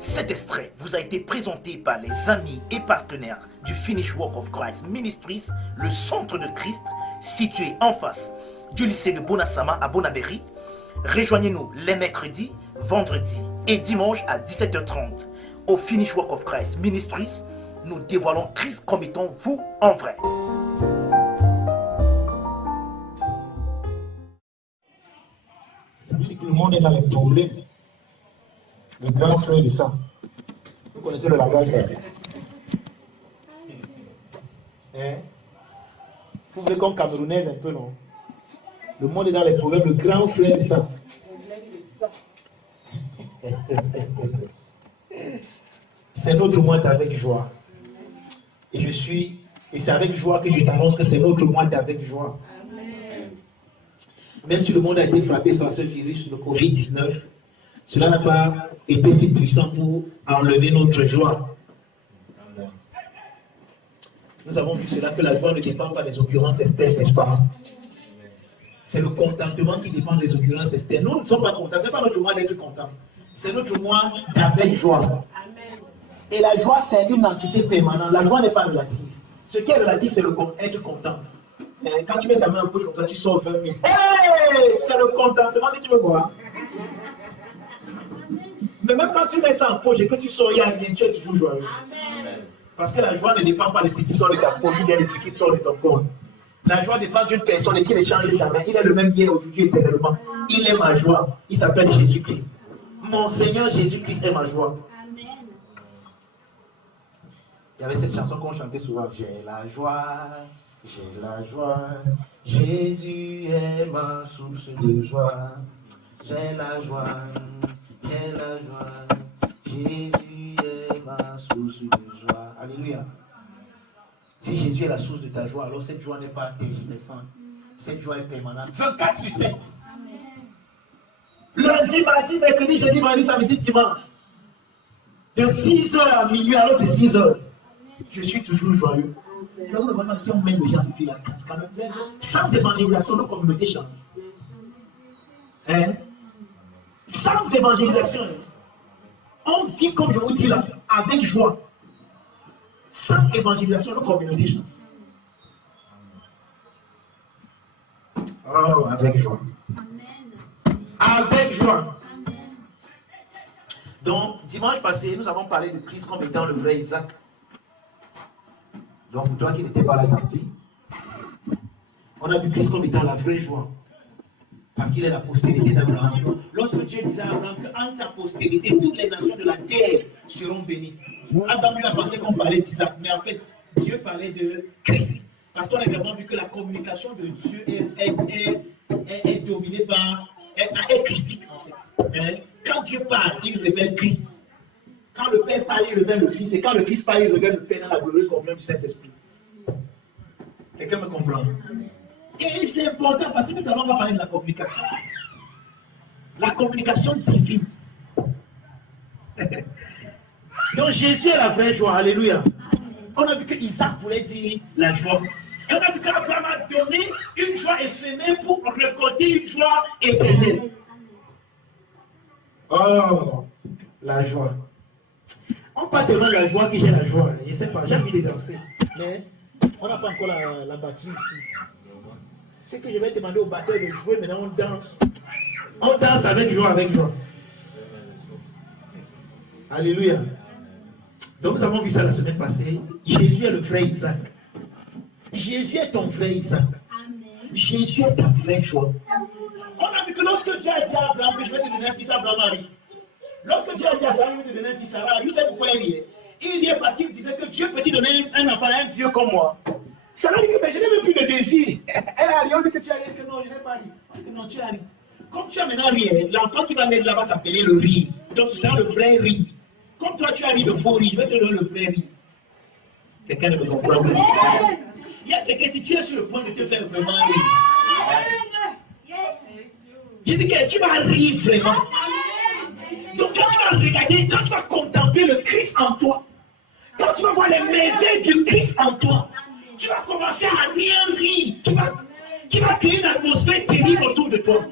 Cet extrait vous a été présenté par les amis et partenaires du Finished Work of Christ Ministries, le centre de Christ, situé en face du lycée de Bonasama à Bonabéry. Rejoignez-nous les mercredis, vendredis et dimanches à 17h30 au Finished Work of Christ Ministries. Nous dévoilons Christ comme étant vous en vrai. Ça veut dire que le monde est dans les problèmes. Le grand frère de ça. Vous connaissez le langage là? Hein? Vous voulez comme camerounaise un peu, non? Le monde est dans les problèmes, le grand frère de ça. C'est notre mois avec joie. Et c'est avec joie que je t'annonce que c'est notre mois avec joie. Amen. Même si le monde a été frappé par ce virus, le Covid-19, cela n'a pas été si puissant pour enlever notre joie. Amen. Nous avons vu cela que la joie ne dépend pas des occurrences externes, n'est-ce pas? C'est le contentement qui dépend des occurrences externes. Nous ne sommes pas contents, ce n'est pas notre mois d'être content. C'est notre mois d'avec joie. Amen. Et la joie, c'est une entité permanente. La joie n'est pas relative. Ce qui est relatif, c'est être content. Et quand tu mets ta main en poche comme ça, tu sors 20 000. Hey, c'est le contentement que tu veux voir. Mais même quand tu mets ça en poche et que tu sors, il y a rien, tu es toujours joyeux. Amen. Parce que la joie ne dépend pas de ce qui sort de ta poche ou bien de ce qui sort de ton corps. La joie dépend d'une personne et qui ne change jamais. Il est le même hier, aujourd'hui, éternellement. Il est ma joie. Il s'appelle Jésus-Christ. Mon Seigneur Jésus-Christ est ma joie. Amen. Il y avait cette chanson qu'on chantait souvent. J'ai la joie, Jésus est ma source de joie. J'ai la joie, Jésus est ma source de joie. Alléluia. Si Jésus est la source de ta joie, alors cette joie n'est pas tergiversante. Cette joie est permanente. 24 sur 7. Lundi, mardi, mercredi, jeudi, vendredi, samedi, dimanche. De 6h à minuit à l'autre 6h. Je suis toujours joyeux. Je vous demande si on met les gens depuis la carte, quand même, sans évangélisation, nos communautés changent. Hein? Sans évangélisation, on vit comme je vous dis là, avec joie. Sans évangélisation, nos communautés changent. Oh, avec joie. Avec joie. Amen. Donc, dimanche passé, nous avons parlé de Christ comme étant le vrai Isaac. Donc, pour toi qui n'étais pas là, tant pis. On a vu Christ comme étant la vraie joie. Parce qu'il est la postérité d'Abraham. Lorsque Dieu disait à Abraham qu'en ta postérité, toutes les nations de la terre seront bénies. Adam lui a pensé qu'on parlait d'Isaac, mais en fait, Dieu parlait de Christ. Parce qu'on a également vu que la communication de Dieu est dominée par, est christique en fait. Quand Dieu parle, il révèle Christ. Quand le Père parle, il révèle le Fils. Et quand le Fils parle, il révèle le Père dans la glorieuse communion du Saint-Esprit. Quelqu'un me comprend? Et c'est important parce que tout à l'heure, on va parler de la communication. La communication divine. Donc Jésus est la vraie joie. Alléluia. On a vu que Isaac voulait dire la joie. Et on a vu qu'Abraham a donné une joie éphémère pour récolter une joie éternelle. Oh, la joie. On parle tellement de la joie que j'ai la joie. Je ne sais pas, j'ai envie de danser. Mais on n'a pas encore la batterie ici. C'est que je vais demander au batteur de jouer, maintenant on danse. On danse avec joie, avec joie. Alléluia. Donc nous avons vu ça la semaine passée. Jésus est le vrai Isaac. Jésus est ton vrai Isaac. Amen. Jésus est ta vraie joie. On a vu que lorsque Dieu a dit à Abraham que je vais te donner un fils, Abraham a ri. Lorsque Dieu a dit à Sarah, je vais te donner un fils, Sarah, vous savez pourquoi il riait? Il riait parce qu'il disait que Dieu peut te donner un enfant, un vieux comme moi. Sarah dit que mais je n'ai même plus de désir. Elle a ri, on dit que tu as ri, que non, je n'ai pas ri. Que non, tu as ri. Comme tu as maintenant ri, l'enfant qui va naître là va s'appeler le riz. Donc ce sera le vrai riz. Comme toi tu as ri de faux riz, je vais te donner le vrai riz. Quelqu'un ne me comprend pas. Il y a quelqu'un, si tu es sur le point de te faire vraiment rire. Je dis que tu vas rire vraiment. Donc quand tu vas regarder, quand tu vas contempler le Christ en toi, quand tu vas voir les merveilles du Christ en toi, tu vas commencer à rien rire. qui va créer une atmosphère terrible autour de toi.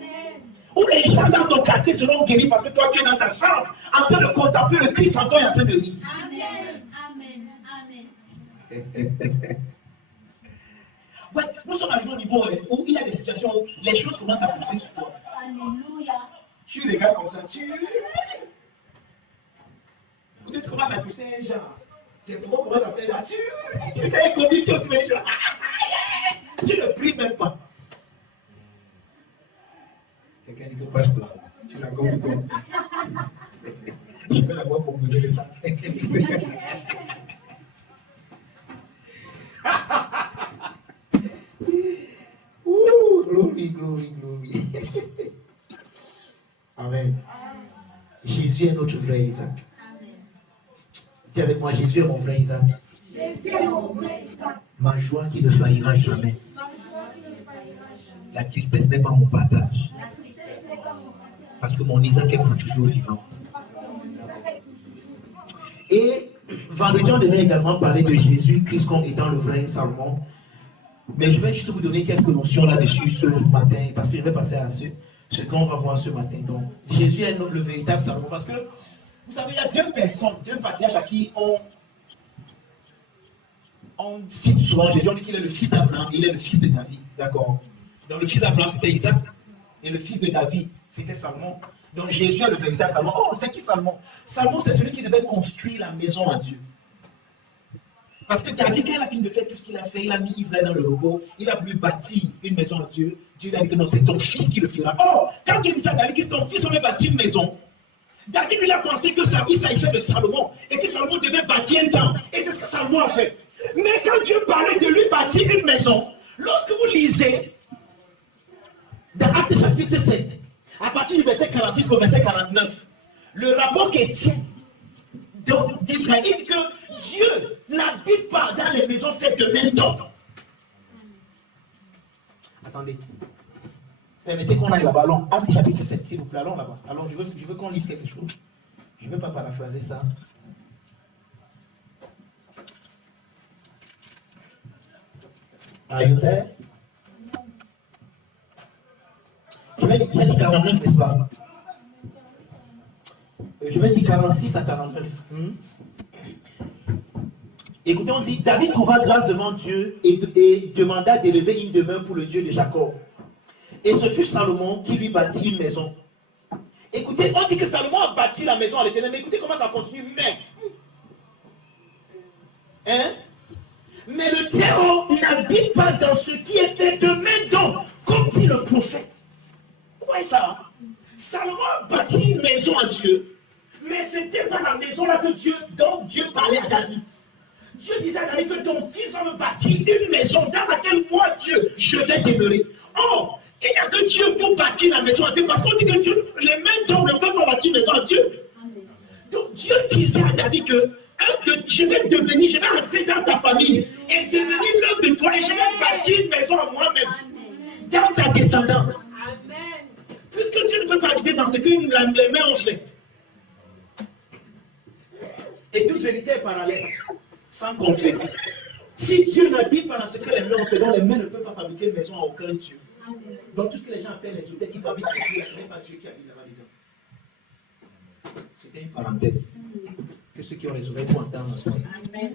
Où les gens dans ton quartier seront guéris parce que toi tu es dans ta chambre en train de contempler le Christ en toi et en train de rire. Amen. Amen. Amen. Ouais, nous sommes arrivés au niveau où il y a des situations où les choses commencent à pousser sur toi. Alléluia. Tu regardes comme ça, Ou tu commences à pousser genre. Tes poumons commencent à faire là. Tu es conduit, tu aussi genre. Tu ne pries même pas. Quelqu'un dit que pasteur, tu l'as compris quoi? Je vais l'avoir proposé de ça. Glory, glory, glory. Amen. Jésus est notre frère Isaac. Dis avec moi, Jésus est mon frère Isaac. Jésus est mon frère Isaac. Ma joie qui ne faillira jamais. La tristesse n'est pas mon partage. Parce que mon Isaac est pour toujours vivant. Et vendredi, on devait également parler de Jésus-Christ comme étant le vrai Salomon. Mais je vais juste vous donner quelques notions là-dessus ce matin, parce que je vais passer à ce qu'on va voir ce matin. Donc, Jésus est le véritable Salomon. Parce que, vous savez, il y a deux personnes, deux patriarches à qui on cite souvent Jésus, on dit qu'il est le fils d'Abraham et il est le fils de David. D'accord? Donc, le fils d'Abraham, c'était Isaac, et le fils de David, c'était Salomon. Donc, Jésus est le véritable Salomon. Oh, c'est qui Salomon? Salomon, c'est celui qui devait construire la maison à Dieu. Parce que David, quand il a fini de faire tout ce qu'il a fait, il a mis Israël dans le repos, il a voulu bâtir une maison à Dieu. Dieu lui a dit que non, c'est ton fils qui le fera. Oh, quand Dieu dit ça à David, que ton fils aurait bâti une maison, David lui a pensé que ça, il s'agissait de Salomon, et que Salomon devait bâtir un temple. Et c'est ce que Salomon a fait. Mais quand Dieu parlait de lui bâtir une maison, lorsque vous lisez dans Actes chapitre 7, à partir du verset 46 au verset 49, le rapport qu'Étienne d'Israël dit que Dieu n'habite pas dans les maisons faites de main d'homme. Attendez. Permettez qu'on aille là-bas. Allons, Actes chapitre 7, s'il vous plaît. Allons là-bas. Alors, je veux qu'on lise quelque chose. Je ne vais pas paraphraser ça. Are you there? Je vais dire 49, n'est-ce pas? Je vais dire 46 à 49. Écoutez, on dit, David trouva grâce devant Dieu et demanda d'élever une demeure pour le Dieu de Jacob. Et ce fut Salomon qui lui bâtit une maison. Écoutez, on dit que Salomon a bâti la maison à l'Éternel, mais écoutez comment ça continue même. Hein? Mais le Très-Haut n'habite pas dans ce qui est fait de main d'homme, comme dit le prophète. Vous voyez ça? Salomon a bâti une maison à Dieu, mais c'était pas la maison là dont Dieu parlait à David. Dieu disait à David que ton fils va me bâtir une maison dans laquelle moi, Dieu, je vais demeurer. Or, il n'y a que Dieu pour bâtir la maison à Dieu, parce qu'on dit que Dieu, les mains d'homme ne peuvent pas bâtir une maison à Dieu. Donc Dieu disait à David que je vais entrer dans ta famille et devenir l'un de toi et je vais bâtir une maison à moi-même dans ta descendance. Amen. Puisque Dieu ne peut pas habiter dans ce que les mains ont fait. Et toute vérité est parallèle, sans contredire. Si Dieu n'habite pas dans ce que les mains ont fait, donc les mains ne peuvent pas fabriquer une maison à aucun Dieu. Donc tout ce que les gens appellent les hôtels qui fabriquent les Dieu, ce n'est pas Dieu qui habite là-bas dedans. C'était une parenthèse. Que ceux qui ont les oreilles vont entendre. Amen.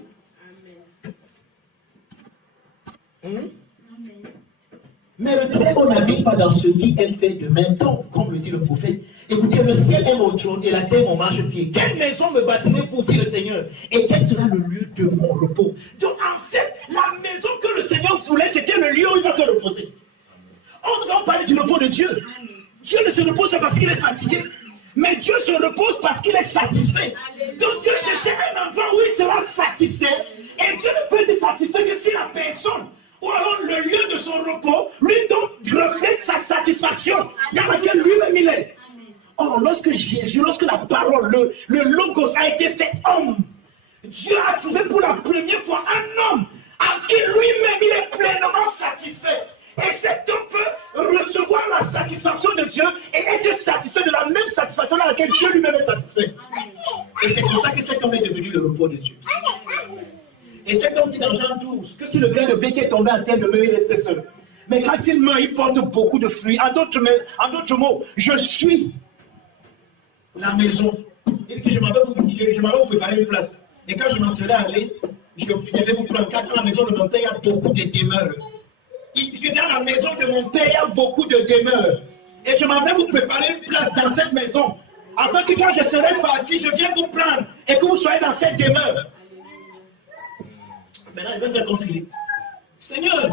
Amen. Mais le Très-Haut n'habite pas dans ce qui est fait de même temps, comme le dit le prophète. Écoutez, le ciel est mon trône et la terre mon marchepied. Quelle maison me bâtirai-vous, dit le Seigneur? Et quel sera le lieu de mon repos? Donc en fait, la maison que le Seigneur voulait, c'était le lieu où il va se reposer. Oh, nous avons parlé du repos de Dieu. Dieu ne se repose pas parce qu'il est fatigué, mais Dieu se repose parce qu'il est satisfait. Donc Dieu cherchait un endroit où il sera satisfait. Et Dieu ne peut être satisfait que si la personne, ou alors le lieu de son repos, lui reflète sa satisfaction dans laquelle lui-même il est. Or, lorsque Jésus, lorsque la parole, le logos a été fait homme, Dieu a trouvé pour la première fois un homme à qui lui-même il est pleinement satisfait. Et cet homme peut recevoir la satisfaction de Dieu et être satisfait de la même satisfaction dans laquelle Dieu lui-même est satisfait. Et c'est pour ça que cet homme est devenu le repos de Dieu. Et cet homme dit dans Jean 12 que si le grain de blé qui est tombé à terre demeure, il restait seul. Mais quand il ment, il porte beaucoup de fruits. En d'autres mots, je suis la maison. Il dit que je m'en vais vous préparer une place. Et quand je m'en serai allé, je viendrai vous prendre. Car dans la maison de mon père, il y a beaucoup de demeures. Il dit que dans la maison de mon père, il y a beaucoup de demeures. Et je m'en vais vous préparer une place dans cette maison. Afin que quand je serai parti, je vienne vous prendre et que vous soyez dans cette demeure. Maintenant, je vais faire comme Philippe. Seigneur,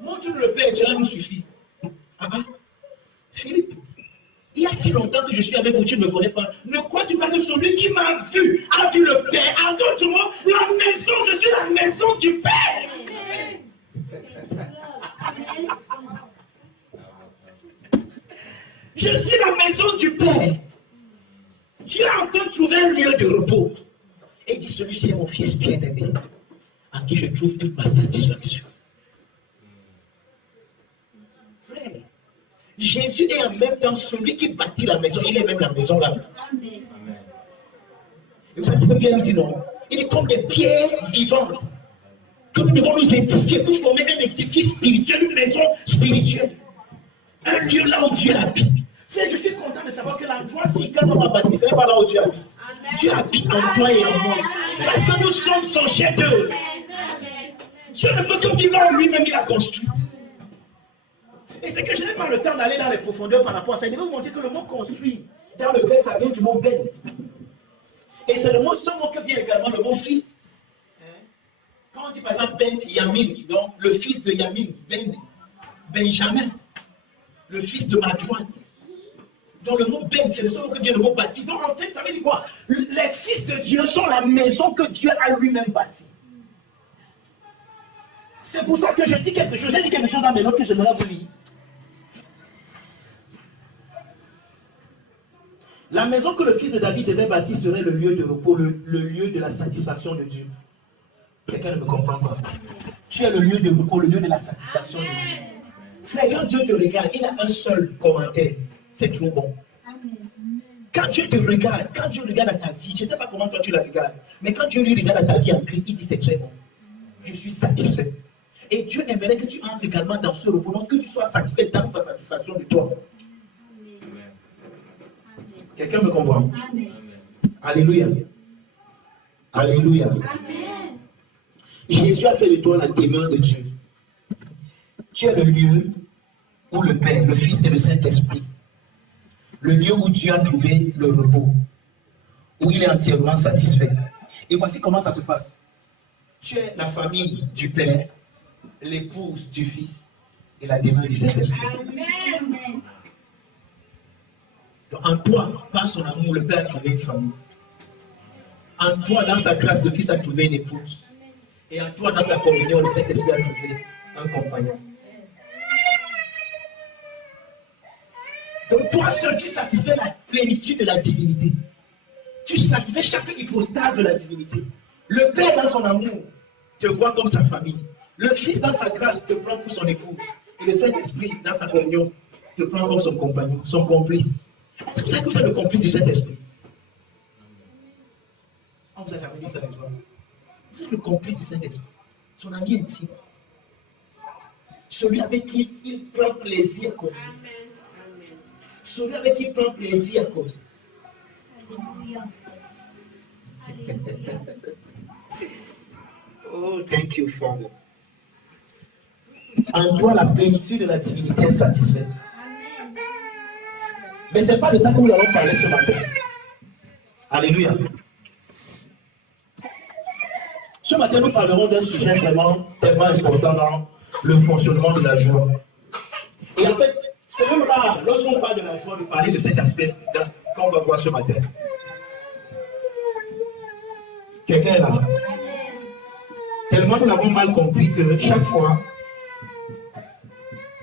montre-nous le Père et cela nous suffit. Ah ben, Philippe, il y a si longtemps que je suis avec vous, tu ne me connais pas. Ne crois-tu pas que celui qui m'a vu a vu le Père? En d'autres mots, la maison, je suis la maison du Père. Je suis la maison du Père. Dieu a enfin trouvé un lieu de repos. Et il dit, celui-ci est mon fils bien-aimé, en qui je trouve toute ma satisfaction. Frère, Jésus est en même temps celui qui bâtit la maison. Il est même la maison là. Et vous savez ce que Pierre dit, non? Il est comme des pierres vivantes que nous devons nous édifier pour former un édifice spirituel, une maison spirituelle. Un lieu là où Dieu habite. Je suis content de savoir que l'endroit, si quand on m'a baptisé, ce n'est pas là où Dieu habite. Dieu habite en toi et en moi. Parce que nous sommes son chef-d'œuvre. Dieu ne peut que vivre là où lui-même il a construit. Et c'est que je n'ai pas le temps d'aller dans les profondeurs par rapport à ça. Il veut vous montrer que le mot construit, dans le grec, ça vient du mot ben. Et c'est le mot, ce mot que vient également le mot fils. Quand on dit par exemple Ben Yamin, donc le fils de Yamin, Benjamin, le fils de ma droite. Donc le mot Ben, c'est le seul mot que vient le mot bâti. Donc en fait, ça veut dire quoi? Les fils de Dieu sont la maison que Dieu a lui-même bâtie. C'est pour ça que je dis quelque chose. J'ai dit quelque chose dans mes notes que j'aimerais vous lire. La maison que le fils de David devait bâtir serait le lieu de repos, le lieu de la satisfaction de Dieu. Quelqu'un ne me comprend pas. Tu es le lieu de repos, le lieu de la satisfaction de Dieu. Frère, quand Dieu te regarde, il a un seul commentaire. C'est trop bon. Quand Dieu te regarde, quand Dieu regarde à ta vie, je ne sais pas comment toi tu la regardes, mais quand Dieu lui regarde à ta vie en Christ, il dit c'est très bon. Je suis satisfait. Et Dieu aimerait que tu entres également dans ce repos, donc que tu sois satisfait dans sa satisfaction de toi. Quelqu'un me comprend? Amen. Alléluia. Alléluia. Amen. Jésus a fait de toi la demeure de Dieu. Tu es le lieu où le Père, le Fils et le Saint-Esprit, le lieu où Dieu a trouvé le repos, où il est entièrement satisfait. Et voici comment ça se passe. Tu es la famille du Père, l'épouse du Fils et la demeure du Saint-Esprit. Amen. Donc, en toi, par son amour, le Père a trouvé une famille. En toi, dans sa grâce, le Fils a trouvé une épouse. Et en toi, dans sa communion, le Saint-Esprit a trouvé un compagnon. Donc toi seul, tu satisfais la plénitude de la divinité. Tu satisfais chaque hypostase de la divinité. Le Père, dans son amour, te voit comme sa famille. Le Fils, dans sa grâce, te prend pour son épouse. Et le Saint-Esprit, dans sa communion, te prend comme son compagnon, son complice. Est-ce que vous savez que vous êtes le complice du Saint-Esprit? On vous a jamais dit ça, n'est-ce pas? Vous êtes le complice du Saint-Esprit, son ami intime. Celui avec qui il prend plaisir à causer. Celui avec qui il prend plaisir à causer. Alléluia. Alléluia. Oh, thank you, Father. En toi, la plénitude de la divinité est satisfaite. Mais ce n'est pas de ça que nous allons parler ce matin. Alléluia. Ce matin, nous parlerons d'un sujet vraiment tellement important dans le fonctionnement de la joie. Et en fait, c'est même rare, lorsqu'on parle de la joie, de parler de cet aspect qu'on va voir ce matin. Quelqu'un est là? Tellement nous l'avons mal compris que chaque fois,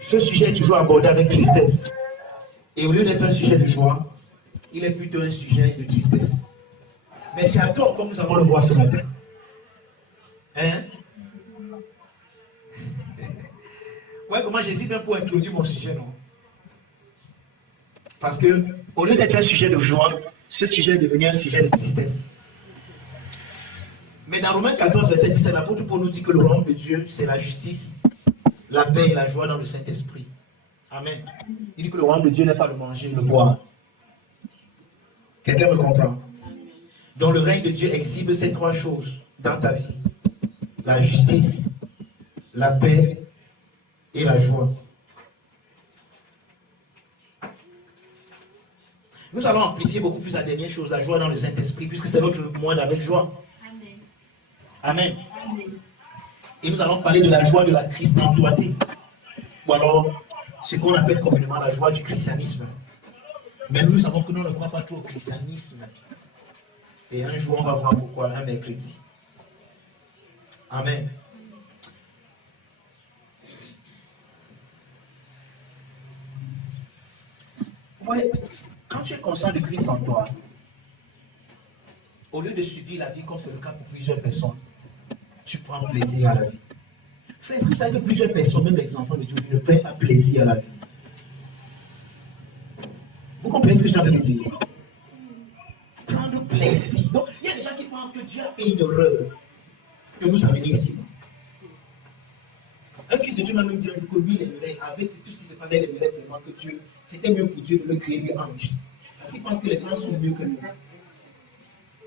ce sujet est toujours abordé avec tristesse. Et au lieu d'être un sujet de joie, il est plutôt un sujet de tristesse. Mais c'est à tort, comme nous allons le voir ce matin. Hein? Ouais, comment j'hésite même pour introduire mon sujet, non? Parce que, au lieu d'être un sujet de joie, ce sujet est devenu un sujet de tristesse. Mais dans Romains 14, verset 17, l'apôtre Paul nous dit que le royaume de Dieu, c'est la justice, la paix et la joie dans le Saint-Esprit. Amen. Il dit que le royaume de Dieu n'est pas le manger, le boire. Quelqu'un me comprend? Donc le règne de Dieu exhibe ces trois choses dans ta vie. La justice, la paix et la joie. Nous allons amplifier beaucoup plus la dernière chose, la joie dans le Saint-Esprit, puisque c'est notre mois avec joie. Amen. Amen. Amen. Et nous allons parler de la joie de la christianité. Ou alors, ce qu'on appelle communément la joie du christianisme. Mais nous savons que nous ne croyons pas trop au christianisme. Et un jour, on va voir pourquoi, un mercredi. Amen. Vous voyez, quand tu es conscient de Christ en toi, au lieu de subir la vie comme c'est le cas pour plusieurs personnes, tu prends plaisir à la vie. Frère, est-ce que vous savez que plusieurs personnes, même les enfants de Dieu, ne prennent pas plaisir à la vie? Vous comprenez ce que je viens de dire? Prendre plaisir. Donc, il y a des gens qui pensent que Dieu a fait une erreur que nous avons ici. Un fils de Dieu m'a même dit que lui, il aimerait, avec tout ce qui se passait, il aimerait vraiment que Dieu, c'était mieux pour Dieu de le créer des anges. Parce qu'il pense que les anges sont mieux que nous.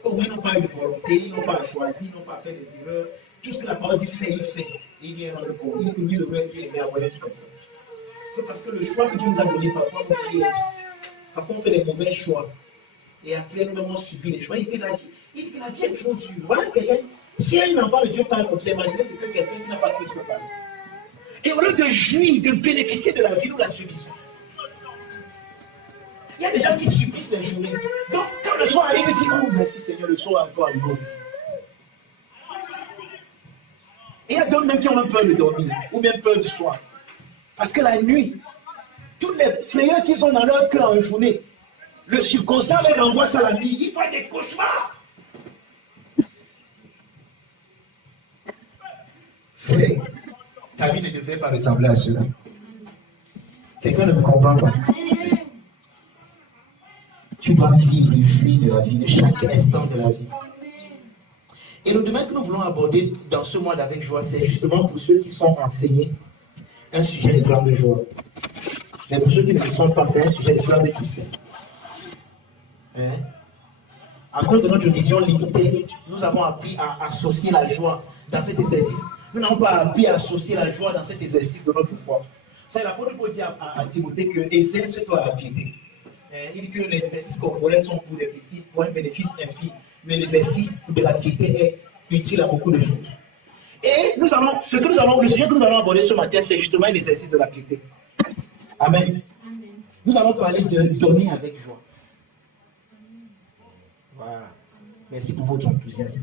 Au moins, ils n'ont pas eu de volonté, ils n'ont pas choisi, ils n'ont pas fait des erreurs. Tout ce que la parole dit fait, il fait. Et il vient dans le corps. Il dit que lui, le rêve, lui, il aimait avoir des trucs comme ça. C'est parce que le choix que Dieu nous a donné, parfois, nous piège. Parfois, on fait des mauvais choix. Et après, nous-mêmes, on subit les choix. Il dit que la vie est trop dure. Voilà quelqu'un. Si un enfant de Dieu parle comme ça, imaginez c'est que quelqu'un qui n'a pas Christ peut parler. Et au lieu de jouir, de bénéficier de la vie, nous la subissons. Il y a des gens qui subissent les journées. Donc, quand le soir arrive, ils disent, oh, merci Seigneur, le soir encore arrivé. Et il y a d'autres même qui ont même peur de dormir, ou même peur du soir. Parce que la nuit, toutes les frayeurs qui sont dans leur cœur en journée, le subconscient leur envoie ça la nuit. Ils font des cauchemars. Frère, ta vie ne devrait pas ressembler à cela. Quelqu'un ne me comprend pas. Tu dois vivre le fruit de la vie, de chaque instant de la vie. Et le domaine que nous voulons aborder dans ce mois d'avec joie, c'est justement pour ceux qui sont enseignés un sujet de grande joie. Mais pour ceux qui ne le sont pas, c'est un sujet de grande tristesse. Hein? À cause de notre vision limitée, nous avons appris à associer la joie dans cet exercice. Nous n'avons pas appris à associer la joie dans cet exercice de notre foi. C'est l'apôtre Paul dit à Timothée que exerce-toi la piété. Il dit que les exercices corporels sont pour les petits, pour un bénéfice infime. Mais l'exercice de la piété est utile à beaucoup de choses. Et le sujet que nous allons aborder ce matin, c'est justement l'exercice de la piété. Amen. Amen. Nous allons parler de donner avec joie. Voilà. Merci pour votre enthousiasme.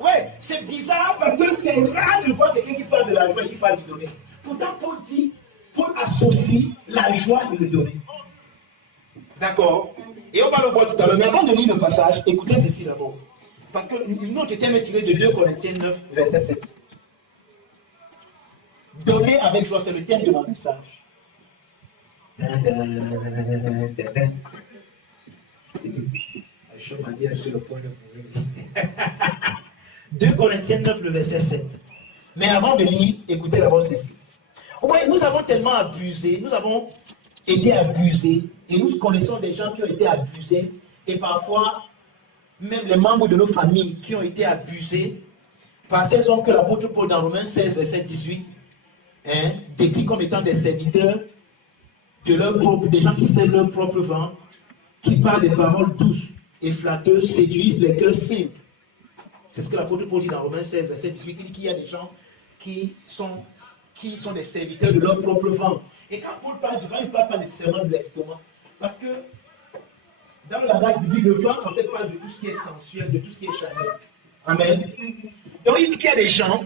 Ouais, c'est bizarre parce que c'est rare de voir quelqu'un qui parle de la joie et qui parle du donner. Pourtant, Paul associe la joie et le donner. D'accord? Et on va le voir tout à l'heure. Mais avant de lire le passage, écoutez ceci d'abord. Parce que notre thème est tiré de 2 Corinthiens 9, verset 7. Donner avec joie, c'est le thème de mon message. 2 Corinthiens 9, le verset 7. Mais avant de lire, écoutez d'abord ceci. Ouais, nous avons tellement abusé, nous avons été abusés, et nous connaissons des gens qui ont été abusés, et parfois, même les membres de nos familles qui ont été abusés par ces hommes que l'apôtre Paul dans Romains 16, verset 18, décrit comme étant des serviteurs de leur groupe, des gens qui servent leur propre vent, qui parlent des paroles douces et flatteuses, séduisent les cœurs simples. C'est ce que l'apôtre Paul dit dans Romains 16, verset 18. Il dit qu'il y a des gens qui sont des serviteurs de leur propre vent. Et quand Paul parle du vent, il ne parle pas nécessairement de l'estomac. Parce que dans la langage biblique, le vent, en fait, parle de tout ce qui est sensuel, de tout ce qui est charnel. Amen. Donc il dit qu'il y a des gens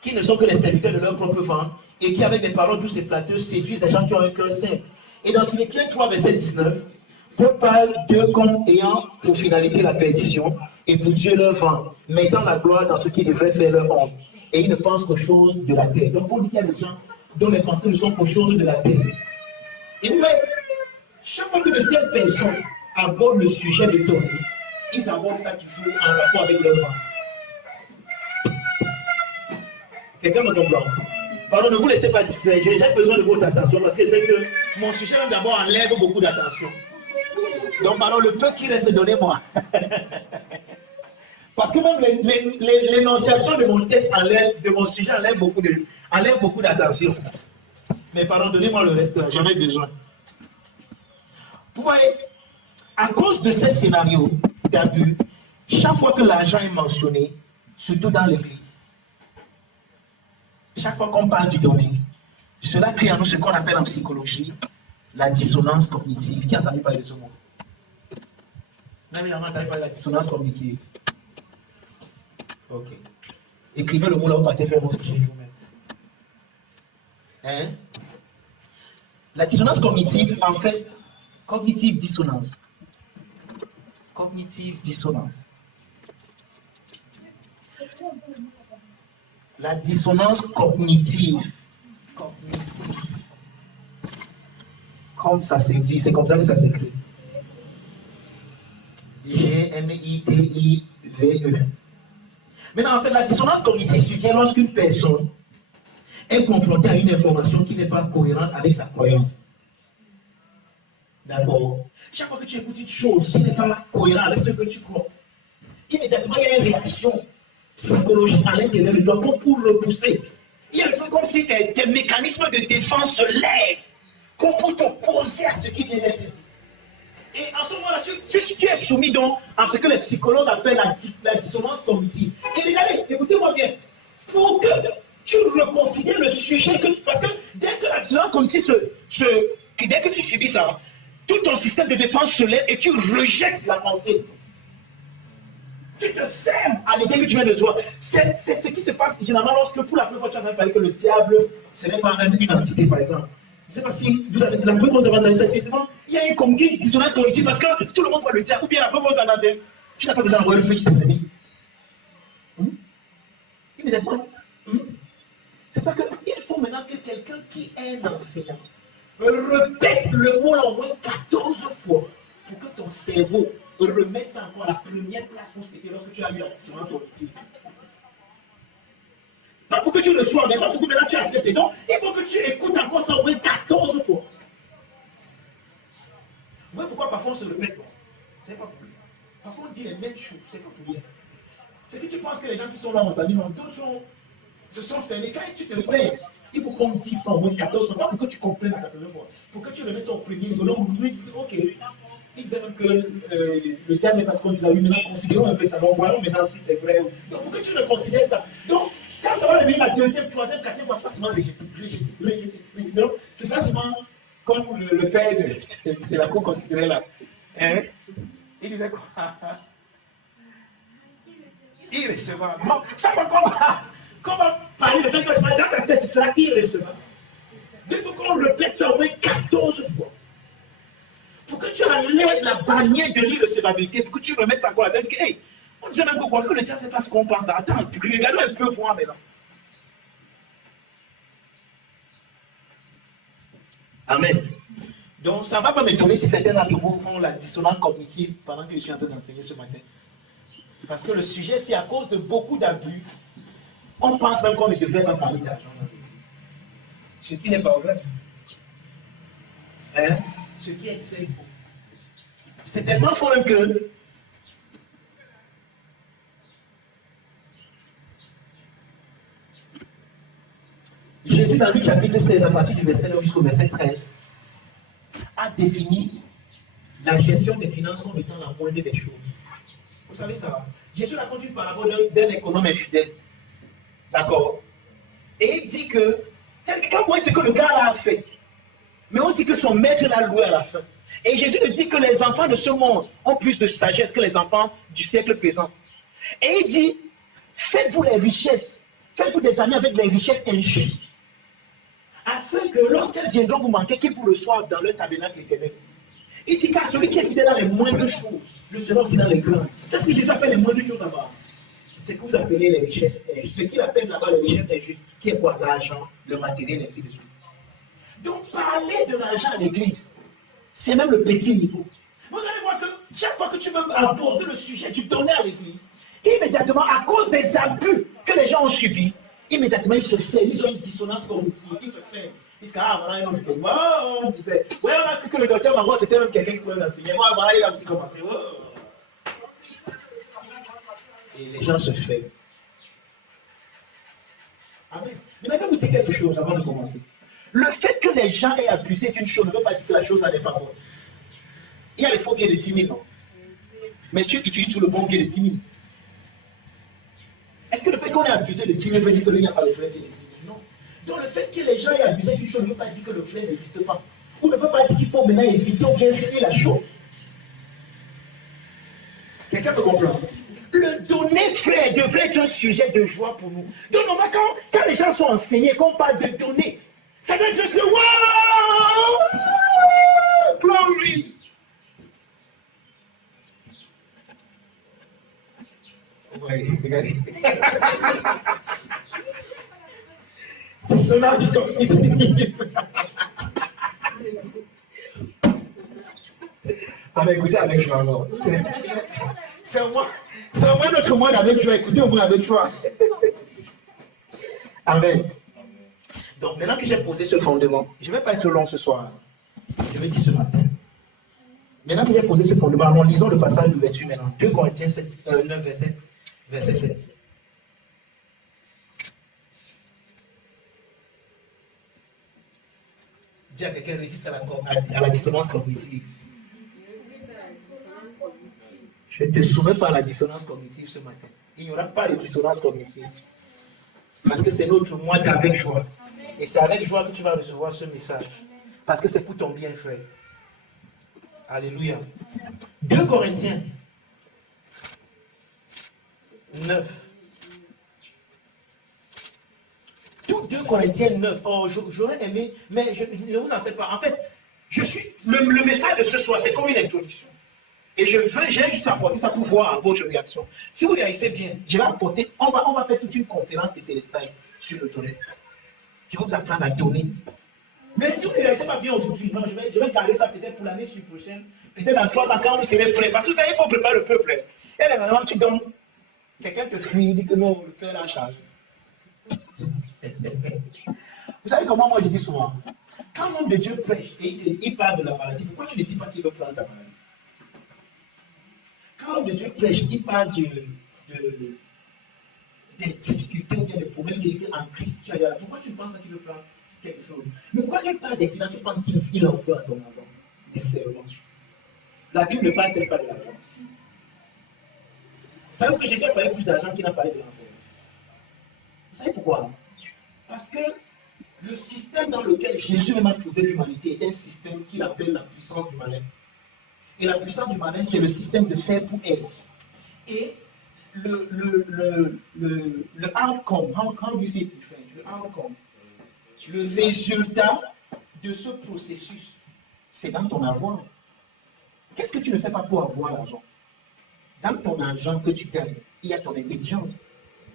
qui ne sont que les serviteurs de leur propre vent et qui, avec des paroles douces et flatteuses, séduisent des gens qui ont un cœur simple. Et dans Philippiens 3, verset 19, Paul parle d'eux comme ayant pour finalité la perdition et pour Dieu leur vent, mettant la gloire dans ce qui devrait faire leur honte. Et ils ne pensent qu'aux choses de la terre. Donc Paul dit qu'il y a des gens dont les pensées ne sont qu'aux choses de la terre. Et mais chaque fois que de telles personnes abordent le sujet de donner, ils abordent ça toujours en rapport avec leur vent. Quelqu'un me comprend? Pardon, ne vous laissez pas distraire. J'ai besoin de votre attention parce que c'est que mon sujet d'abord enlève beaucoup d'attention. Donc, pardon, le peu qui reste, donnez-moi. Parce que même l'énonciation de mon texte de mon sujet enlève beaucoup d'attention. Mais pardon, donnez-moi le reste, j'en ai besoin. Vous voyez, à cause de ces scénarios d'abus, chaque fois que l'argent est mentionné, surtout dans l'église, chaque fois qu'on parle du donner, cela crée en nous ce qu'on appelle en psychologie la dissonance cognitive. Qui a entendu parler de ce mot? Vous avez entendu parler de la dissonance cognitive? Ok. Écrivez le mot là, vous partez faire votre sujet vous-même. Hein? La dissonance cognitive, en fait, cognitive dissonance. Cognitive dissonance. La dissonance cognitive. Comme ça se dit, c'est comme ça que ça s'écrit. G-N-I-T-I-V-E. Maintenant, en fait, la dissonance cognitive survient lorsqu'une personne est confrontée à une information qui n'est pas cohérente avec sa croyance. D'accord? Chaque fois que tu écoutes une chose qui n'est pas cohérente avec ce que tu crois, immédiatement, il y a une réaction psychologique à l'intérieur de toi comme pour repousser. Il y a un peu comme si tes mécanismes de défense se lèvent, comme pour t'opposer à ce qui vient d'être dit. Et en ce moment-là, tu es soumis donc à ce que les psychologues appellent la dissonance cognitive. Et regardez, écoutez-moi bien, pour que tu reconsidères le sujet, parce que dès que la dissonance cognitive dès que tu subis ça, tout ton système de défense se lève et tu rejettes la pensée. Tu te fermes à l'idée que tu viens de voir. C'est ce qui se passe généralement lorsque pour la première fois tu entends parler que le diable, ce n'est pas une entité par exemple. Je ne sais pas si vous avez la première fois que vous avez entendu ça, il y a une dissonance cognitive parce que tout le monde voit le diable, ou bien la première fois que vous entendez, tu n'as pas besoin d'envoyer le feu chez tes amis. Immédiatement. C'est parce qu'il faut maintenant que quelqu'un qui est un enseignant répète le mot là au moins 14 fois pour que ton cerveau remette ça encore à la première place où c'était lorsque tu as eu la dissonance cognitive. Pas pour que tu le sois, mais pas pour que maintenant tu acceptes. Donc, il faut que tu écoutes encore ça au moins 14 fois. Vous voyez pourquoi parfois on se répète? C'est pas pour rien. Parfois on dit les mêmes choses, c'est pas pour rien. C'est que tu penses que les gens qui sont là ont entendu, non, d'autres se sont fermés. Quand tu te fermes, il faut qu'on dise ça au moins 14 fois, pas pour que tu comprennes à 14 fois. Pour que tu le mettes ça au premier niveau. Donc, vous dites, ok, ils disaient même que le diable est parce qu'on dit, oui, maintenant considérons un peu ça. Donc, voyons maintenant si c'est vrai. Donc, pour que tu le considères ça. Donc, quand ça va devenir la deuxième, troisième, quatrième fois, tu vas seulement rejeter. Donc, c'est ça seulement comme le père de la cour considérée là. Hein? Il disait quoi? Irrecevable. Non, ça va comment parler de cette personne dans ta tête, ce sera irrecevable. Mais il faut qu'on répète ça au moins 14 fois. Pour que tu enlèves la bannière de l'irrecevabilité, pour que tu remettes ça encore là-dedans. Hey, on disait même que le diable, c'est pas ce qu'on pense. Attends, regardons un peu voir maintenant. Amen. Donc, ça ne va pas m'étonner si certains d'entre vous ont la dissonance cognitive pendant que je suis en train d'enseigner ce matin. Parce que le sujet, c'est à cause de beaucoup d'abus. On pense même qu'on ne devrait pas parler d'argent. Ce qui n'est pas vrai. Hein? Ce qui est très faux. C'est tellement faux même que Jésus, dans Luc chapitre 16, à partir du verset 9 jusqu'au verset 13, a défini la gestion des finances comme étant la moindre des choses. Vous savez ça? Jésus raconte une parabole d'un économe infidèle. D'accord? Et il dit que, quand vous voyez ce que le gars là a fait, mais on dit que son maître l'a loué à la fin. Et Jésus nous dit que les enfants de ce monde ont plus de sagesse que les enfants du siècle présent. Et il dit, faites-vous les richesses, faites-vous des amis avec les richesses injustes, afin que lorsqu'elles viendront vous manquer, qu'ils vous reçoivent dans leur tabernacle éternel. Il dit car celui qui est fidèle dans les moindres choses, le sera aussi dans les grandes. C'est ce que Jésus appelle les moindres choses là-bas. C'est ce que vous appelez les richesses injustes. Ce qu'il appelle là-bas les richesses injustes, qui est quoi? L'argent, le matériel, ainsi de suite. Donc parler de l'argent à l'église, c'est même le petit niveau. Vous allez voir que chaque fois que tu veux aborder le sujet du donner à l'église, immédiatement, à cause des abus que les gens ont subis, Immédiatement, ils se ferment. Ils ont une dissonance cognitive. Ils se ferment. Ils disent, ah, voilà, un autre truc. Oh, on disait, ouais, on a cru que le docteur Maman, c'était même quelqu'un qui pouvait l'enseigner. Moi, voilà, il a aussi commencé. Oh. Et les gens se ferment. Amen. Maintenant, je vais vous dire quelque chose avant de commencer. Le fait que les gens aient abusé d'une chose ne veut pas dire que la chose n'est pas bonne. Il y a les faux biais de 10 000, non? Mais tu utilises tout le bon biais de 10 000. Est-ce que le fait qu'on ait abusé de 10 000 veut dire qu'il n'y a pas de vrai biais de 10 000? Non. Donc le fait que les gens aient abusé d'une chose ne veut pas dire que le vrai n'existe pas. Ou ne veut pas dire qu'il faut maintenant éviter ou bien fuir la chose. Quelqu'un peut comprendre? Le donner, frère, devrait être un sujet de joie pour nous. Donc, normalement, quand les gens sont enseignés, qu'on parle de donner, ça doit être juste le wow! Glory! Ouais, regardez. Dissonance cognitive. On va écouter avec joie alors. C'est au moins notre monde avec joie. Écoutez au moins avec joie. Amen. Donc maintenant que j'ai posé ce fondement, je ne vais pas être long ce soir. Je vais dire ce matin. Maintenant que j'ai posé ce fondement, nous lisons le passage d'ouverture maintenant. 2 Corinthiens 9, verset 7. Dis à quelqu'un résiste à la dissonance cognitive. Je ne te soumets pas à la dissonance cognitive ce matin. Il n'y aura pas de dissonance cognitive. Parce que c'est notre moi d'avec joie. Et c'est avec joie que tu vas recevoir ce message. Parce que c'est pour ton bien, frère. Alléluia. 2 Corinthiens 9. Tout 2 Corinthiens 9. Oh, j'aurais aimé, mais ne vous en faites pas. En fait, le message de ce soir, c'est comme une introduction. Et j'ai juste apporté ça pour voir votre réaction. Si vous réagissez bien, je vais apporter, on va faire toute une conférence de téléstage sur le donner. Je vais vous apprendre à donner. Mais si vous ne réagissez pas bien aujourd'hui, non, je vais garder ça peut-être pour l'année prochaine, peut-être dans 3 ans quand vous serez prêts. Parce que vous savez, il faut préparer le peuple. Et les moments tu donnes, quelqu'un te fuit, dit que non, le cœur a charge. Vous savez comment moi je dis souvent, quand l'homme de Dieu prêche et il parle de la maladie, pourquoi tu ne dis pas qu'il veut prendre ta maladie? Quand l'homme de Dieu prêche, il parle des difficultés ou bien des problèmes en Christ. Pourquoi tu ne penses pas qu'il veut prendre quelque chose? Mais pourquoi il parle des finances, tu penses qu'il en veut à ton argent? Nécessairement. La Bible ne parle pas de l'argent. Vous savez que Jésus a parlé plus d'argent qu'il n'a parlé de l'argent. Vous savez pourquoi? Parce que le système dans lequel Jésus même a trouvé l'humanité est un système qu'il appelle la puissance du malin. Et la puissance du malin, c'est le système de faire pour être. Et le outcome, how do you say it in French? Le outcome, le résultat de ce processus, c'est dans ton avoir. Qu'est-ce que tu ne fais pas pour avoir l'argent? Dans ton argent que tu gagnes, il y a ton intelligence,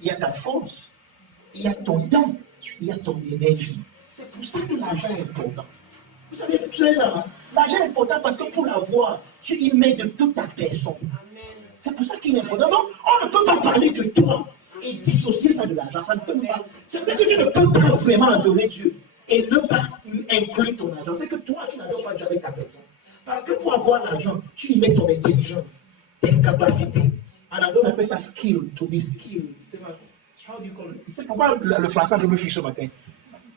il y a ta force, il y a ton temps, il y a ton énergie. C'est pour ça que l'argent est important. Vous savez, l'argent est important parce que pour l'avoir, tu y mets de toute ta personne. C'est pour ça qu'il est important. Donc, on ne peut pas parler de toi et dissocier ça de l'argent. Ça ne peut pas. C'est vrai que tu ne peux pas vraiment adorer Dieu et ne pas inclure ton argent. C'est que toi, tu n'adores pas Dieu avec ta personne. Parce que pour avoir l'argent, tu y mets ton intelligence, tes capacités. En anglais, on appelle ça skill, to be skilled. C'est pourquoi le français je me fiche ce matin.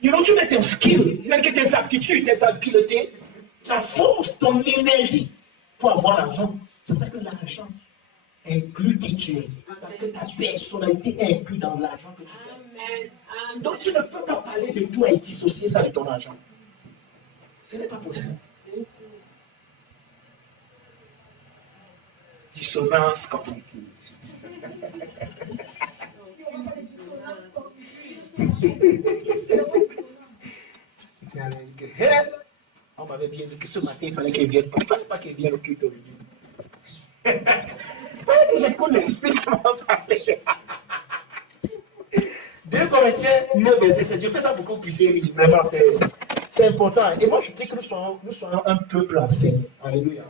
Tu mets ton skill, tes aptitudes, tes habiletés, ta force, ton énergie pour avoir l'argent. C'est ça que l'argent inclut qui tu es. Parce que ta personnalité est inclue dans l'argent que tu gagnes. Donc tu ne peux pas parler de toi et dissocier ça de ton argent. Ce n'est pas possible. Dissonance cognitive. On m'avait bien dit que ce matin, il fallait qu'elle vienne. Il ne fallait pas qu'elle vienne au culte aujourd'hui. Il fallait que je l'explique comment parler. 2 Corinthiens 9, verset 7. Je fais ça beaucoup plus sérieux. Vraiment, c'est important. Et moi, je dis que nous soyons un peuple enseigné. Alléluia.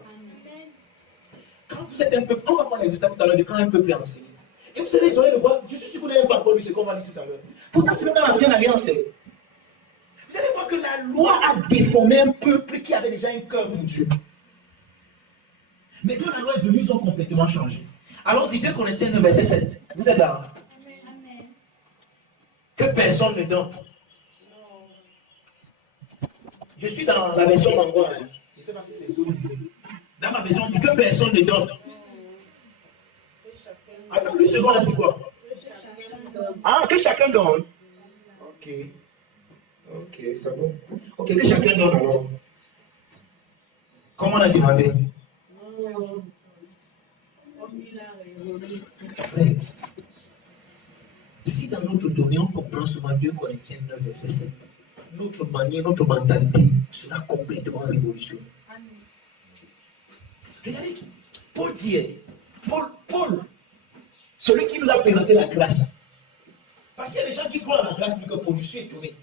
Quand vous êtes un peuple, on va voir les résultats tout à l'heure de quand un peuple est enseigné. Et vous allez donner le quoi? Je suis sûr que vous n'avez pas pour lui, ce qu'on va dire tout à l'heure. Pourtant, c'est même dans l'ancienne alliance. Vous allez voir que la loi a déformé un peuple qui avait déjà un cœur pour Dieu. Mais quand la loi est venue, ils ont complètement changé. Allons-y, 2 Corinthiens 9, verset 7. Vous êtes là? Amen. Que personne ne donne. Je suis dans la version Mango. Je ne sais pas si c'est tout. Dans ma version, on dit que personne ne donne. Attends, le second, a dit quoi? Ah, que chacun donne. Ok. Ok, c'est bon. Ok, que chacun donne alors. Comment on a demandé? Frère, si dans notre donnée, on comprend souvent 2 Corinthiens 9, verset 7, notre manière, notre mentalité sera complètement révolutionnée. Regardez, Paul dit, Paul, celui qui nous a présenté la grâce. Parce qu'il y a des gens qui croient à la grâce, mais que Paul, je suis étonné.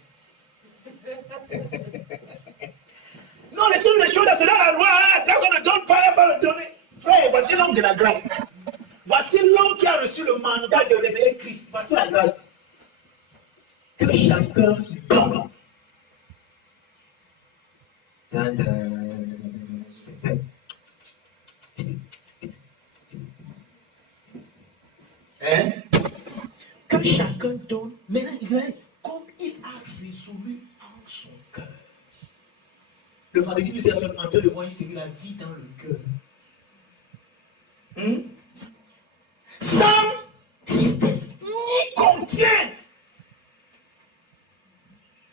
Non, les choses, c'est dans la loi, la grâce, on ne donne pas, on va le donner. Frère, voici l'homme de la grâce. Voici l'homme qui a reçu le mandat de révéler Christ. Voici la grâce. Que chacun donne. Hein? Que chacun donne. Maintenant, comme il a résolu en son cœur. Le vendredi, nous sommes en train de voir ici la vie dans le cœur. Sans tristesse, ni contrainte.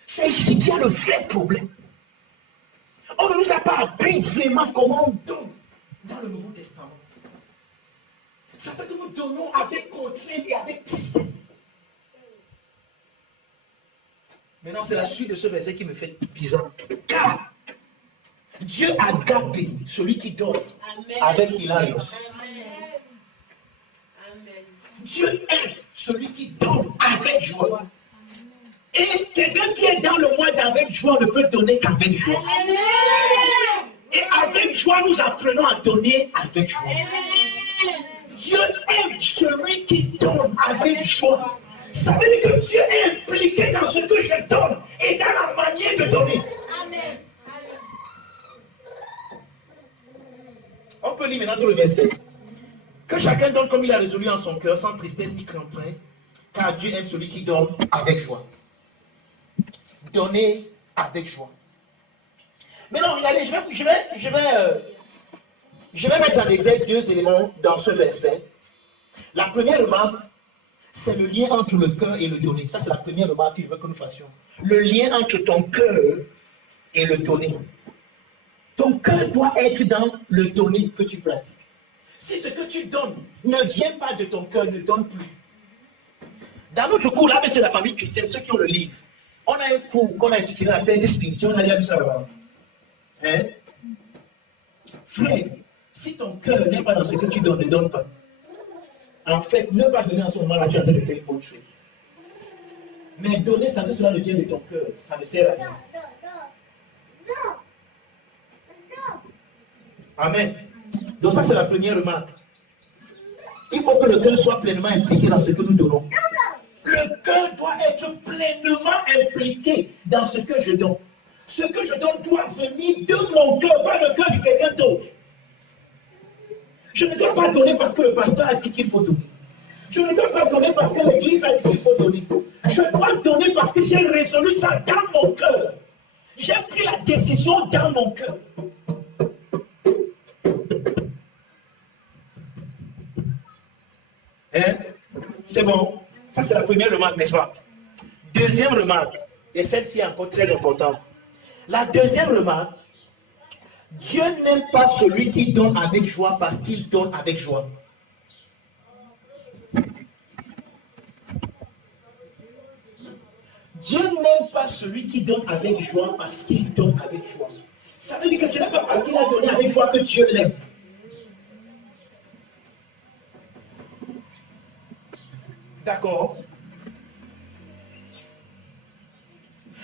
C'est ici qu'il y a le vrai problème. On ne nous a pas appris vraiment comment on donne dans le Nouveau Testament. Ça fait que nous donnons avec contrainte et avec tristesse. Maintenant, c'est la suite de ce verset qui me fait bizarre. Car Dieu a gardé celui qui donne avec hilarios. Dieu aime celui qui donne avec joie. Et quelqu'un qui est dans le mois d'avec joie ne peut donner qu'avec joie. Et avec joie, nous apprenons à donner avec joie. Dieu aime celui qui donne avec joie. Ça veut dire que Dieu est impliqué dans ce que je donne et dans la manière de donner. Amen. On peut lire maintenant tout le verset. Que chacun donne comme il a résolu en son cœur, sans tristesse ni contrainte, car Dieu aime celui qui donne avec joie. Donner avec joie. Maintenant, regardez, je vais mettre en exergue 2 éléments dans ce verset. La première remarque, c'est le lien entre le cœur et le donner. Ça, c'est la première remarque que je veux que nous fassions. Le lien entre ton cœur et le donner. Ton cœur doit être dans le donner que tu pratiques. Si ce que tu donnes ne vient pas de ton cœur, ne donne plus. Dans notre cours, là, c'est la famille chrétienne, ceux qui ont le livre. On a un cours qu'on a intitulé la paix spirituelle, on a lu ça là-bas. Hein? Frère, si ton cœur n'est pas dans ce que tu donnes, ne donne pas. En fait, ne pas donner en ce moment-là, tu es en train de faire une bonne chose. Mais donner, ça ne cela ne vient de ton cœur, ça ne sert à rien. Amen. Donc ça, c'est la première remarque. Il faut que le cœur soit pleinement impliqué dans ce que nous donnons. Le cœur doit être pleinement impliqué dans ce que je donne. Ce que je donne doit venir de mon cœur, pas le cœur de quelqu'un d'autre. Je ne dois pas donner parce que le pasteur a dit qu'il faut donner. Je ne dois pas donner parce que l'église a dit qu'il faut donner. Je dois donner parce que j'ai résolu ça dans mon cœur. J'ai pris la décision dans mon cœur. Hein? C'est bon. Ça, c'est la première remarque, n'est-ce pas? Deuxième remarque, et celle-ci est encore très importante. La deuxième remarque, Dieu n'aime pas celui qui donne avec joie parce qu'il donne avec joie. Dieu n'aime pas celui qui donne avec joie parce qu'il donne avec joie. Ça veut dire que ce n'est pas parce qu'il a donné avec joie que Dieu l'aime. D'accord?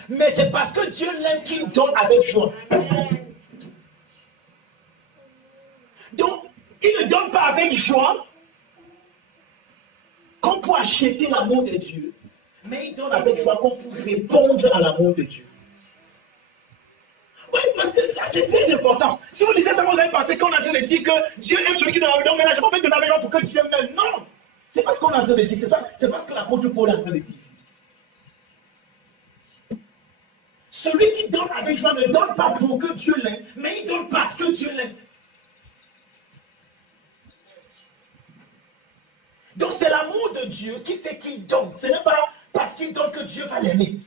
Mais c'est parce que Dieu l'aime qu'il donne avec joie. Donc, il ne donne pas avec joie comme pour acheter l'amour de Dieu, mais il donne avec joie comme pour répondre à l'amour de Dieu. Oui, parce que là, c'est très important. Si vous lisez ça, vous allez penser qu'on est en train de dire que Dieu aime celui qui donne avec joie, mais là, je n'ai pas fait de avec joie pour que Dieu m'aime. Non! C'est pas ce qu'on est en train de dire, c'est pas ce que l'apôtre Paul est en train de dire ici. Celui qui donne avec joie ne donne pas pour que Dieu l'aime, mais il donne parce que Dieu l'aime. Donc c'est l'amour de Dieu qui fait qu'il donne. Ce n'est pas parce qu'il donne que Dieu va l'aimer.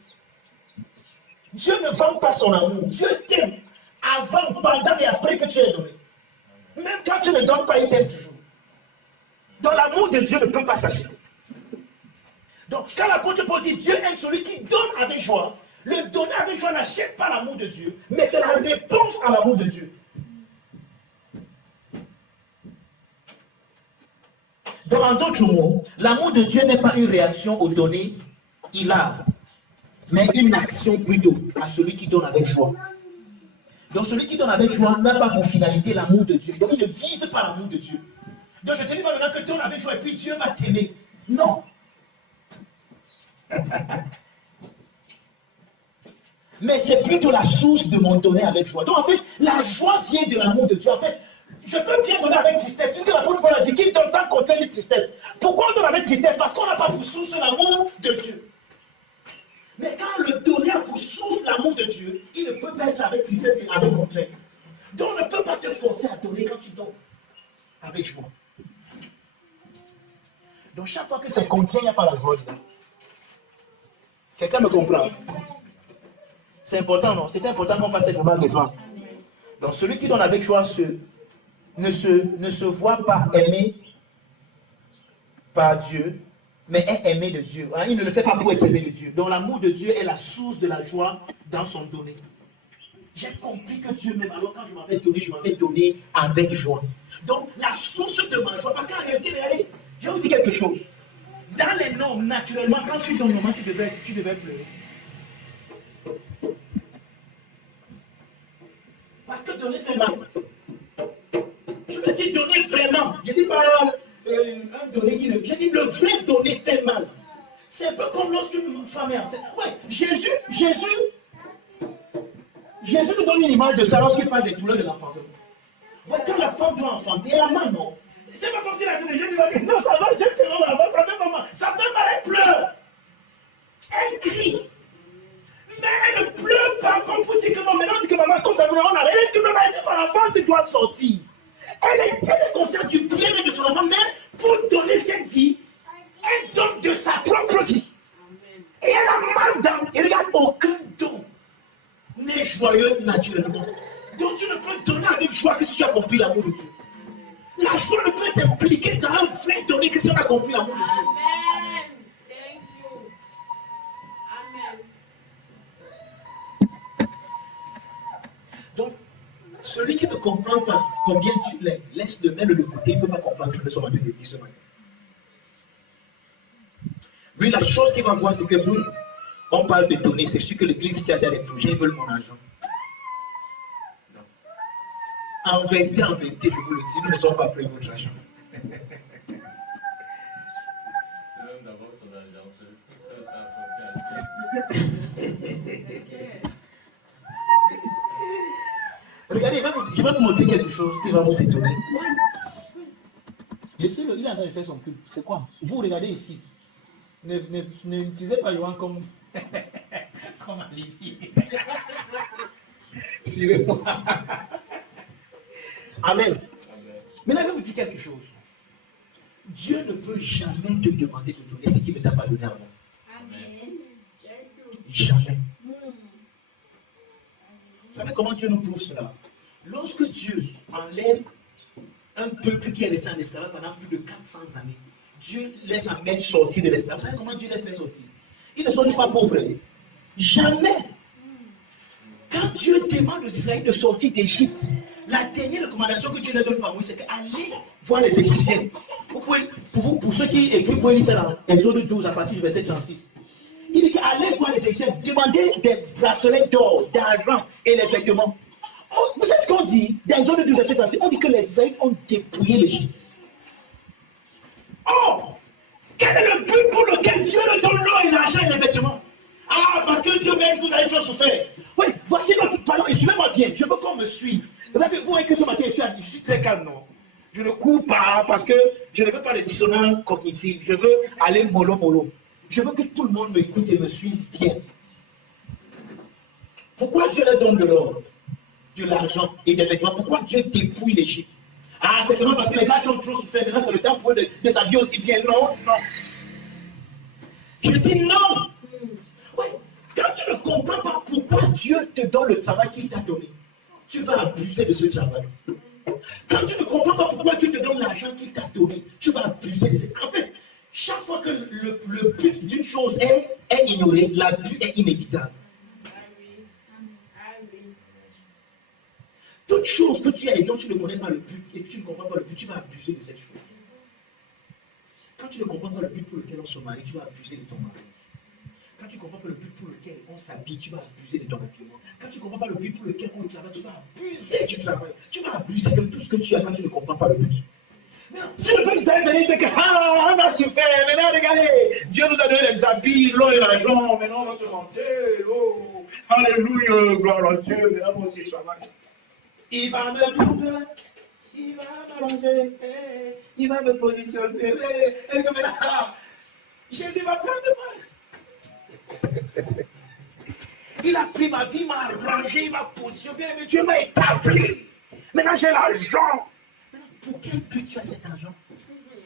Dieu ne vend pas son amour. Dieu t'aime avant, pendant et après que tu aies donné. Même quand tu ne donnes pas, il t'aime toujours. Donc l'amour de Dieu ne peut pas s'acheter. Donc quand l'apôtre Paul dit Dieu aime celui qui donne avec joie, le donner avec joie n'achète pas l'amour de Dieu, mais c'est la réponse à l'amour de Dieu. Donc en d'autres mots, l'amour de Dieu n'est pas une réaction aux données qu'il a, mais une action plutôt à celui qui donne avec joie. Donc celui qui donne avec joie n'a pas pour finalité l'amour de Dieu. Donc il ne vise pas l'amour de Dieu. Donc je te dis pas maintenant que tu donnes avec joie et puis Dieu va t'aimer. Non. Mais c'est plutôt la source de mon donner avec joie. Donc en fait, la joie vient de l'amour de Dieu. En fait, je peux bien donner avec tristesse, puisque l'apôtre Paul a dit qu'il donne sans compter de tristesse. Pourquoi on donne avec tristesse? Parce qu'on n'a pas pour source l'amour de Dieu. Mais quand le donner a pour source l'amour de Dieu, il ne peut pas être avec tristesse et avec contrainte. Donc on ne peut pas te forcer à donner quand tu donnes avec joie. Donc chaque fois que c'est contraint, il n'y a pas la joie dedans. Quelqu'un me comprend? C'est important, non? C'est important qu'on fasse cette remarque de soi. Donc celui qui donne avec joie ne se voit pas aimé par Dieu, mais est aimé de Dieu. Hein? Il ne le fait pas pour être aimé de Dieu. Donc l'amour de Dieu est la source de la joie dans son donner. J'ai compris que Dieu m'aime, alors quand je m'avais donné avec joie. Donc la source de ma joie, parce qu'en réalité, regardez, je vais vous dire quelque chose. Dans les normes, naturellement, quand tu donnes, normalement, tu devais pleurer. Parce que donner fait mal. Je veux dire donner vraiment. Je dis pas un donner qui ne... Je dis le vrai donner fait mal. C'est un peu comme lorsqu'une femme est enceinte. Ouais, Jésus nous donne une image de ça lorsqu'il parle des douleurs de l'enfantement. Ouais, quand la femme doit enfanter, elle a mal, non? C'est pas comme si la télé dit non, ça va, j'aime tes mamans là-bas, ça fait mal. Ça fait mal, elle pleure. Elle crie. Mais elle ne pleure pas comme pour dire que non, maintenant on dit que maman, comme ça, on a elle dit que non, elle dit que l'enfant doit sortir. Elle est consciente du bien-être de son enfant, mais pour donner cette vie, elle donne de sa propre vie. Et elle a mal dans. Il n'y a aucun don n'est joyeux naturellement. Donc tu ne peux donner avec joie que si tu as compris l'amour de Dieu. La joie ne peut s'impliquer dans un vrai donner que si on a compris l'amour de Dieu. Amen. Thank you. Amen. Donc, celui qui ne comprend pas combien tu l'aimes, laisse-le mettre de côté, il ne peut pas comprendre ce que son Dieu dit ce matin. Lui, la chose qu'il va voir, c'est que nous, on parle de donner, c'est sûr que l'église qui a des projets, ils veulent mon argent. Non. En vérité, je vous le dis, nous ne sommes pas prêts votre argent. D'abord son argent, tout ça Regardez, je vais vous montrer quelque chose qui va vous étonner. Je sais, il est en train de faire son pub. C'est quoi? Vous regardez ici. N'utilisez pas Yohan comme alibi. Suivez-moi. Amen. Maintenant, je vais vous dire quelque chose. Dieu ne peut jamais te demander de donner ce qu'il ne t'a pas donné avant. Amen. Jamais. Vous savez comment Dieu nous prouve cela? Lorsque Dieu enlève un peuple qui est resté en esclavage pendant plus de 400 années, Dieu laisse un maître sortir de l'esclavage. Vous savez comment Dieu les fait sortir? Ils ne sont pas pauvres. Jamais. Quand Dieu demande aux Israélites de sortir d'Égypte, la dernière recommandation que Dieu leur donne par Moïse, c'est qu'allez voir les Égyptiens. Pour ceux qui écrivent, vous pouvez lire ça dans Exode 12 à partir du verset 36. Il dit qu'allez voir les Égyptiens, demandez des bracelets d'or, d'argent et les vêtements. Vous savez ce qu'on dit dans Exode 12 verset 36? On dit que les Israélites ont dépouillé l'Égypte. Or, Quel est le but pour lequel Dieu nous donne l'eau et l'argent et les vêtements? Ah, parce que Dieu veut que vous avez toujours souffert. Oui, voici notre parole. Et suivez-moi bien. Je veux qu'on me suive. Vous voyez que ce matin, je suis très calme, non? Je ne cours pas parce que je ne veux pas de dissonance cognitive. Je veux aller mollo. Je veux que tout le monde m'écoute et me suive bien. Pourquoi Dieu leur donne de l'or, de l'argent et des vêtements? Pourquoi Dieu dépouille l'Égypte? Ah, c'est seulement parce que les gars sont trop souffert. Maintenant, c'est le temps pour eux de s'habiller aussi bien. Non. Je dis non. Oui. Quand tu ne comprends pas pourquoi Dieu te donne le travail qu'il t'a donné, tu vas abuser de ce travail. Quand tu ne comprends pas pourquoi Dieu te donne l'argent qu'il t'a donné, tu vas abuser de ce. En fait, chaque fois que le but d'une chose est ignoré, l'abus est inévitable. Toute chose que tu as et dont tu ne connais pas le but et que tu ne comprends pas le but, tu vas abuser de cette chose. Quand tu ne comprends pas le but pour lequel on se marie, tu vas abuser de ton mari. Quand tu ne comprends pas le but pour lequel on s'habille, tu vas abuser de ton habillement. Quand tu ne comprends pas le but pour lequel on travaille, tu vas abuser du travail. Tu vas abuser de tout ce que tu as quand tu ne comprends pas le but. Si le peuple s'est venu, c'est que on a souffert, maintenant regardez, Dieu nous a donné les habits, l'eau et l'argent, maintenant on va se monter, oh, alléluia, gloire à Dieu, maintenant moi aussi je travaille. Il va me doubler, il va m'arranger, il va me positionner, et comme là, Jésus va prendre moi. Il a pris ma vie, m'a arrangé, il m'a positionné, mais Dieu m'a établi. Maintenant j'ai l'argent. Pour quel but tu as cet argent?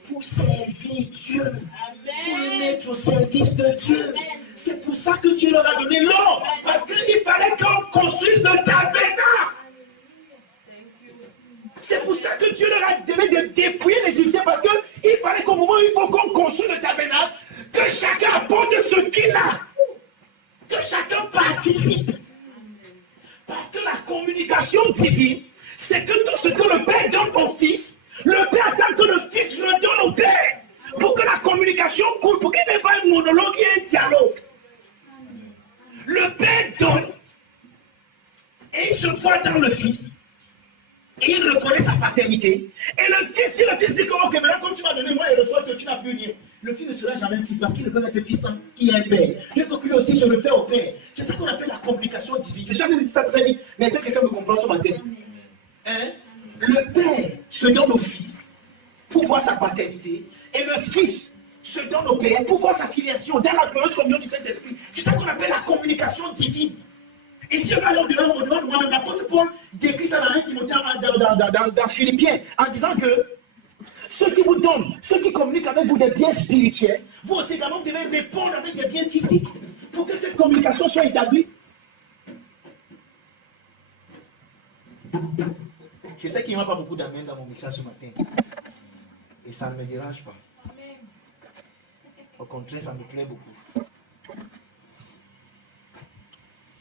Pour servir Dieu. Amen. Pour le mettre au service de Dieu. C'est pour ça que Dieu leur a donné l'eau. Parce qu'il fallait qu'on construise le tabernacle. C'est pour ça que Dieu leur a donné de dépouiller les Égyptiens. Parce qu'il fallait qu'au moment où il faut qu'on construise le tabernacle, que chacun apporte ce qu'il a. Que chacun participe. Parce que la communication divine, c'est que tout ce que le Père donne au Fils, le Père attend que le Fils redonne au Père. Pour que la communication coule, pour qu'il n'y ait pas un monologue et un dialogue. Le Père donne, et il se voit dans le Fils. Et il reconnaît sa paternité. Et le Fils, si le Fils dit que, ok, maintenant comme tu m'as donné, moi, il reçoit que tu n'as plus rien. Le Fils ne sera jamais un Fils, parce qu'il ne peut être Fils sans qu'il y ait un Père. Il faut qu'il aussi se le fait au Père. C'est ça qu'on appelle la communication divine. Je jamais dit ça très vite, mais est-ce que quelqu'un me comprend ce matin? Hein? Le Père se donne au Fils pour voir sa paternité, et le Fils se donne au Père pour voir sa filiation dans la glorieuse communion du Saint-Esprit. C'est ça qu'on appelle la communication divine. Et si on va aller au-delà de moi-même, l'apôtre Paul décrit ça dans 1 Timothée, dans Philippiens, en disant que ceux qui vous donnent, ceux qui communiquent avec vous des biens spirituels, vous aussi également vous devez répondre avec des biens physiques pour que cette communication soit établie. Je sais qu'il n'y aura pas beaucoup d'amen dans mon message ce matin. Et ça ne me dérange pas. Au contraire, ça me plaît beaucoup.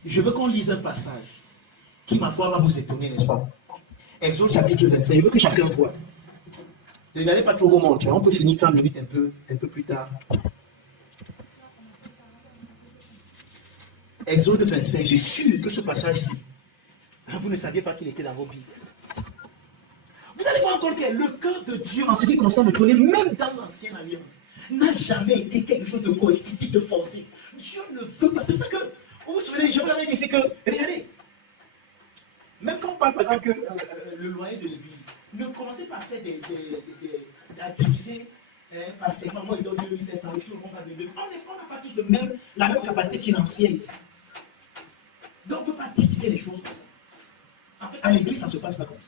Je veux qu'on lise un passage qui, ma foi, va vous étonner, n'est-ce pas? Exode chapitre 25. Je veux que chacun voit. Ne regardez pas trop vos montres. On peut finir 30 minutes un peu plus tard. Exode 25. Je suis sûr que ce passage-ci, vous ne saviez pas qu'il était dans vos Bibles. Vous allez voir encore que le cœur de Dieu, en ce qui concerne le donner, même dans l'ancienne alliance, n'a jamais été quelque chose de coercitif, de forcé. Dieu ne veut pas. C'est pour ça que, vous vous souvenez, je vous avais dit, c'est que, regardez, même quand on parle par exemple que le loyer de l'église, ne commencez pas à faire à diviser par segment. Moi, il donne 2500, tout le monde va donner. On n'a pas tous la même capacité financière ici. Donc, on ne peut pas diviser les choses. En fait, à l'église, ça ne se passe pas comme ça.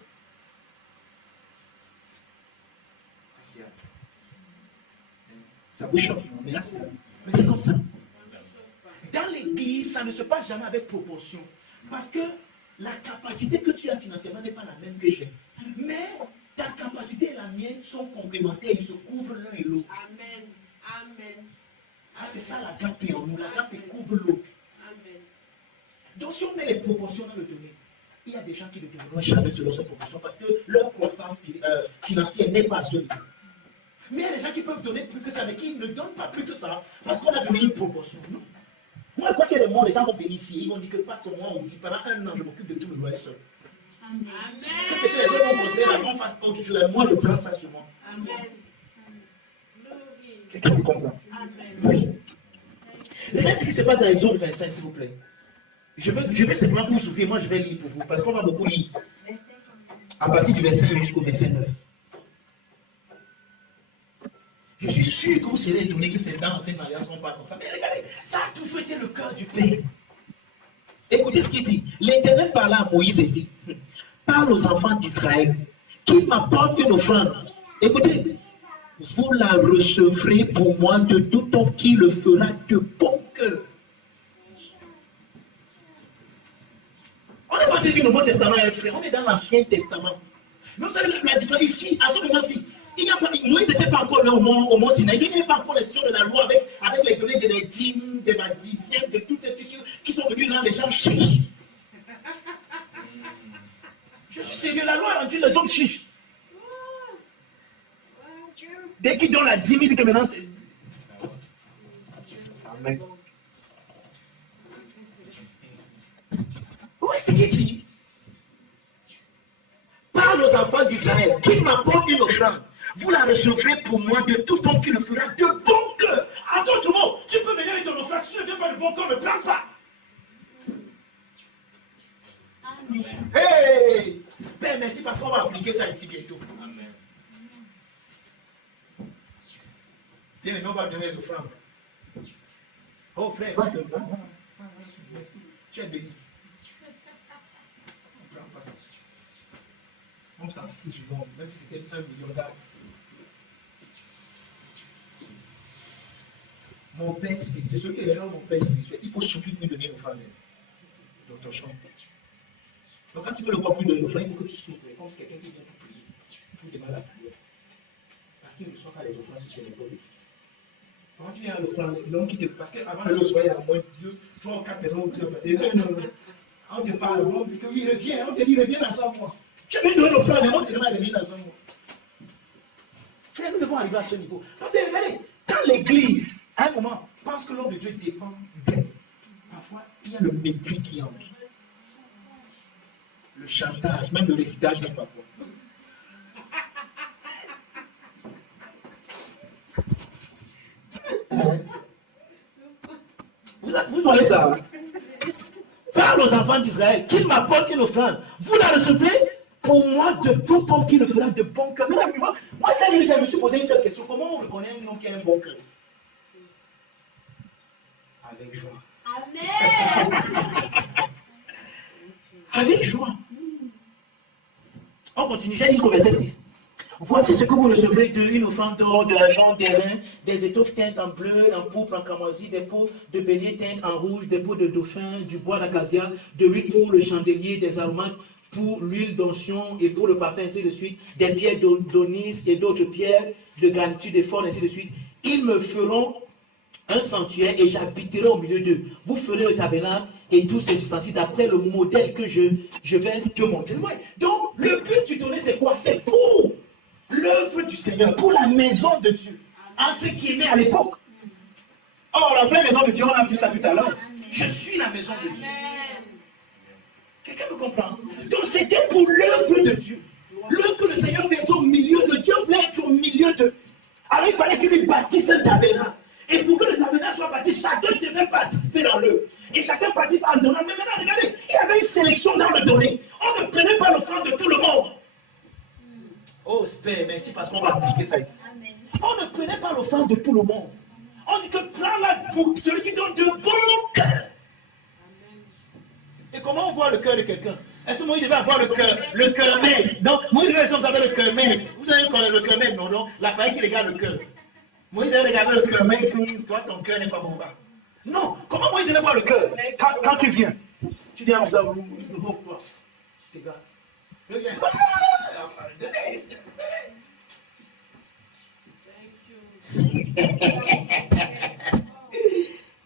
Ça vous choque, mais là, c'est comme ça. Dans l'église, ça ne se passe jamais avec proportion. Parce que la capacité que tu as financièrement n'est pas la même que j'ai. Mais ta capacité et la mienne sont complémentaires, ils se couvrent l'un et l'autre. Amen. Amen. Ah, c'est ça la gape en nous, la gape couvre l'autre. Amen. Donc si on met les proportions dans le domaine, il y a des gens qui ne donneront jamais selon ces proportions parce que leur croissance financière n'est pas seule. Mais il y a des gens qui peuvent donner plus que ça, mais qui ne donnent pas plus que ça parce qu'on a donné une proportion. Non. Moi, quoi qu'il y ait des mots, les gens vont bénir ici. Ils vont dire que pasteur, moi, pendant un an, je m'occupe de tout le loyer seul. Amen. Que c'est que les autres vont montrer la grande face autre chose. Moi, je prends ça sur moi. Amen. Quelqu'un me comprend? Oui. Regardez ce qui se passe dans Exode 25, s'il vous plaît. Je vais simplement vous souffrir, moi je vais lire pour vous, parce qu'on va beaucoup lire. À partir du verset 1 jusqu'au verset 9. Je suis sûr que vous serez étonné que c'est dans l'ancienne alliance qu'on parle comme ça. Mais regardez, ça a toujours été le cœur du Père. Écoutez ce qu'il dit. L'Éternel parla à Moïse et dit, parle aux enfants d'Israël, qui m'apportent une offrande. Écoutez, vous la recevrez pour moi de tout homme qui le fera de bon cœur. On n'est pas du Nouveau Testament, frère, on est dans l'Ancien Testament. Mais vous savez, la différence ici, à ce moment-ci, Moïse n'était pas encore là au mont Sinaï, il n'y avait pas encore les de la loi avec les données des dîmes, des dixièmes, de toutes ces trucs qui sont venus là, les gens chiches. Je suis sérieux, la loi a rendu les hommes chiches. Dès qu'ils donnent la 10 000, que maintenant c'est. Amen. Oui, c'est ce qu'il dit. Parle aux enfants d'Israël, qu'ils m'apportent une offrande. Vous la recevrez pour moi de tout homme qui le fera de bon cœur. En d'autres mots, tu peux venir avec ton offrande, si tu ne viens pas de bon cœur, ne prends pas. Amen. Hey! Père, merci parce qu'on va appliquer ça ici bientôt. Amen. Bien, mais on va donner les offrandes. Oh frère, va donner. Merci. Tu es béni. On prend pas ça. On s'en fout du monde, même si c'était 1 million d'âmes. Mon père spirituel, ce qui est là, mon père spirituel, il faut souffrir pour lui donner une offrande dans ton champ. Donc quand tu veux le voir plus de l'offrande, il faut que tu souffres, comme quelqu'un qui vient pour prier, pour demander la prière. Parce qu'il ne reçoit pas les offrandes qui te les donnent. Quand tu viens à l'offrande, l'homme qui te. Parce qu'avant le soir, il y a au moins 2, 3 ou 4 personnes qui sont passées. Non. On te parle, on te dit que oui, reviens, on te dit reviens dans 100 mois. Tu veux donner l'offrande, mais on te demande de revenir dans 100 mois. Frère, nous devons arriver à ce niveau. Parce que regardez, quand l'église, à un moment, pense que l'homme de Dieu dépend d'elle, parfois, il y a le mépris qui entre. Le chantage, même le récitage, même parfois. Vous voyez ça? Parle aux enfants d'Israël qu'ils m'apportent une offrande. Vous la recevez pour moi de tout homme qui le fera de bon cœur. Moi, quand je me suis posé une seule question, comment on reconnaît un homme qui a un bon cœur? Avec joie. Amen. Avec joie. On continue, j'ai jusqu'au verset 6. Voici ce que vous recevrez d'une offrande d'or, de l'argent, des reins, des étoffes teintes en bleu, en pourpre, en cramoisi, des peaux de bélier teintes en rouge, des peaux de dauphin, du bois d'acacia, de l'huile pour le chandelier, des aromates pour l'huile d'onction et pour le parfum, ainsi de suite, des pierres d'onyx et d'autres pierres de garniture, des forts, ainsi de suite. Ils me feront un sanctuaire et j'habiterai au milieu d'eux. Vous ferez le tabernacle et tous ces ustensiles d'après le modèle que je vais te montrer. Donc, le but du donner, c'est quoi? C'est pour l'œuvre du Seigneur, pour la maison de Dieu. Entre guillemets à l'époque. Or, la vraie maison de Dieu, on a vu ça tout à l'heure. Je suis la maison de Dieu. Quelqu'un me comprend? Donc, c'était pour l'œuvre de Dieu. L'œuvre que le Seigneur faisait au milieu de Dieu, voulait être au milieu de. Alors, il fallait qu'il lui bâtisse un tabernacle. Et pour que le tabernacle soit bâti, chacun devait participer dans l'œuvre. Et chacun participe en donnant. Mais maintenant, regardez, il y avait une sélection dans le donné. On ne prenait pas l'offrande de tout le monde. Oh, Père, merci parce qu'on va appliquer ça ici. Amen. On ne prenait pas l'offrande de tout le monde. On dit que prends-la pour celui qui donne de bon cœur. Et comment on voit le cœur de quelqu'un? Est-ce que moi, il devait avoir le cœur maître? Donc, moi, il devait avoir le cœur maître. Vous avez le cœur maître, non? L'appareil qui regarde le cœur. Moi, il devait regarder le cœur maître. Toi, ton cœur n'est pas bon. Non, comment moi, il devait voir le cœur? Quand tu viens en faisant le bon quoi? Regarde.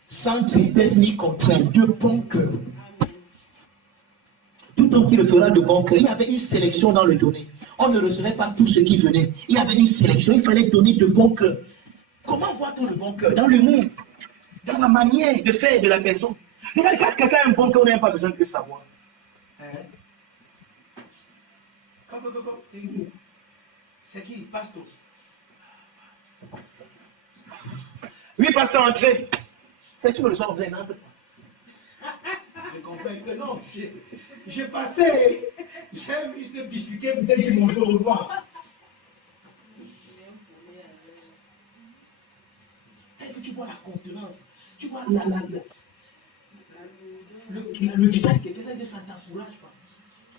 Sans tristesse ni contrainte, de bon cœur. Tout homme qui le fera de bon cœur. Il y avait une sélection dans le donné. On ne recevait pas tout ce qui venait. Il y avait une sélection. Il fallait donner de bon cœur. Comment voir tout le bon cœur? Dans l'humour, dans la manière de faire de la personne. Regardez, quand quelqu'un a un bon cœur, on n'a pas besoin de le savoir. Hein? C'est qui? Pasteur. Oui, pasteur, entrez. Fais-tu me le soir, je comprends que non. J'ai passé. J'ai juste bifurqué, peut-être dit bonjour, au revoir. Et puis tu vois la contenance. Tu vois le visage de quelqu'un, ça t'encourage pas.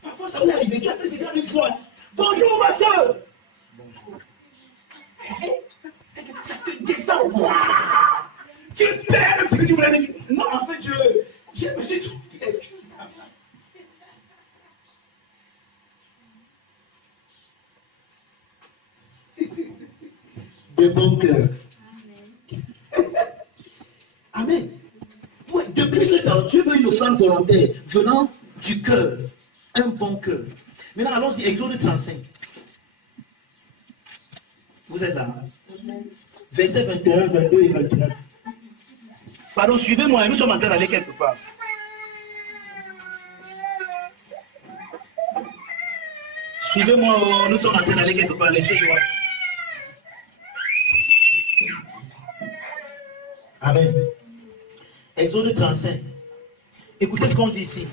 Parfois, ça va arriver. Tu appelles quelqu'un une fois. Bonjour, ma soeur. Bonjour. Ça te descend. Waouh. Tu perds ce que tu voulais dire. Non, en fait, je me suis trompé. De bon cœur. Amen. Ouais, depuis ce temps, Dieu veut une offrande volontaire venant du cœur. Un bon cœur. Maintenant, allons-y, Exode 35. Vous êtes là. Versets 21, 22 et 29. Pardon, suivez-moi, nous sommes en train d'aller quelque part. Suivez-moi, nous sommes en train d'aller quelque part, laissez-moi. Amen. Exode 35. Écoutez ce qu'on dit ici.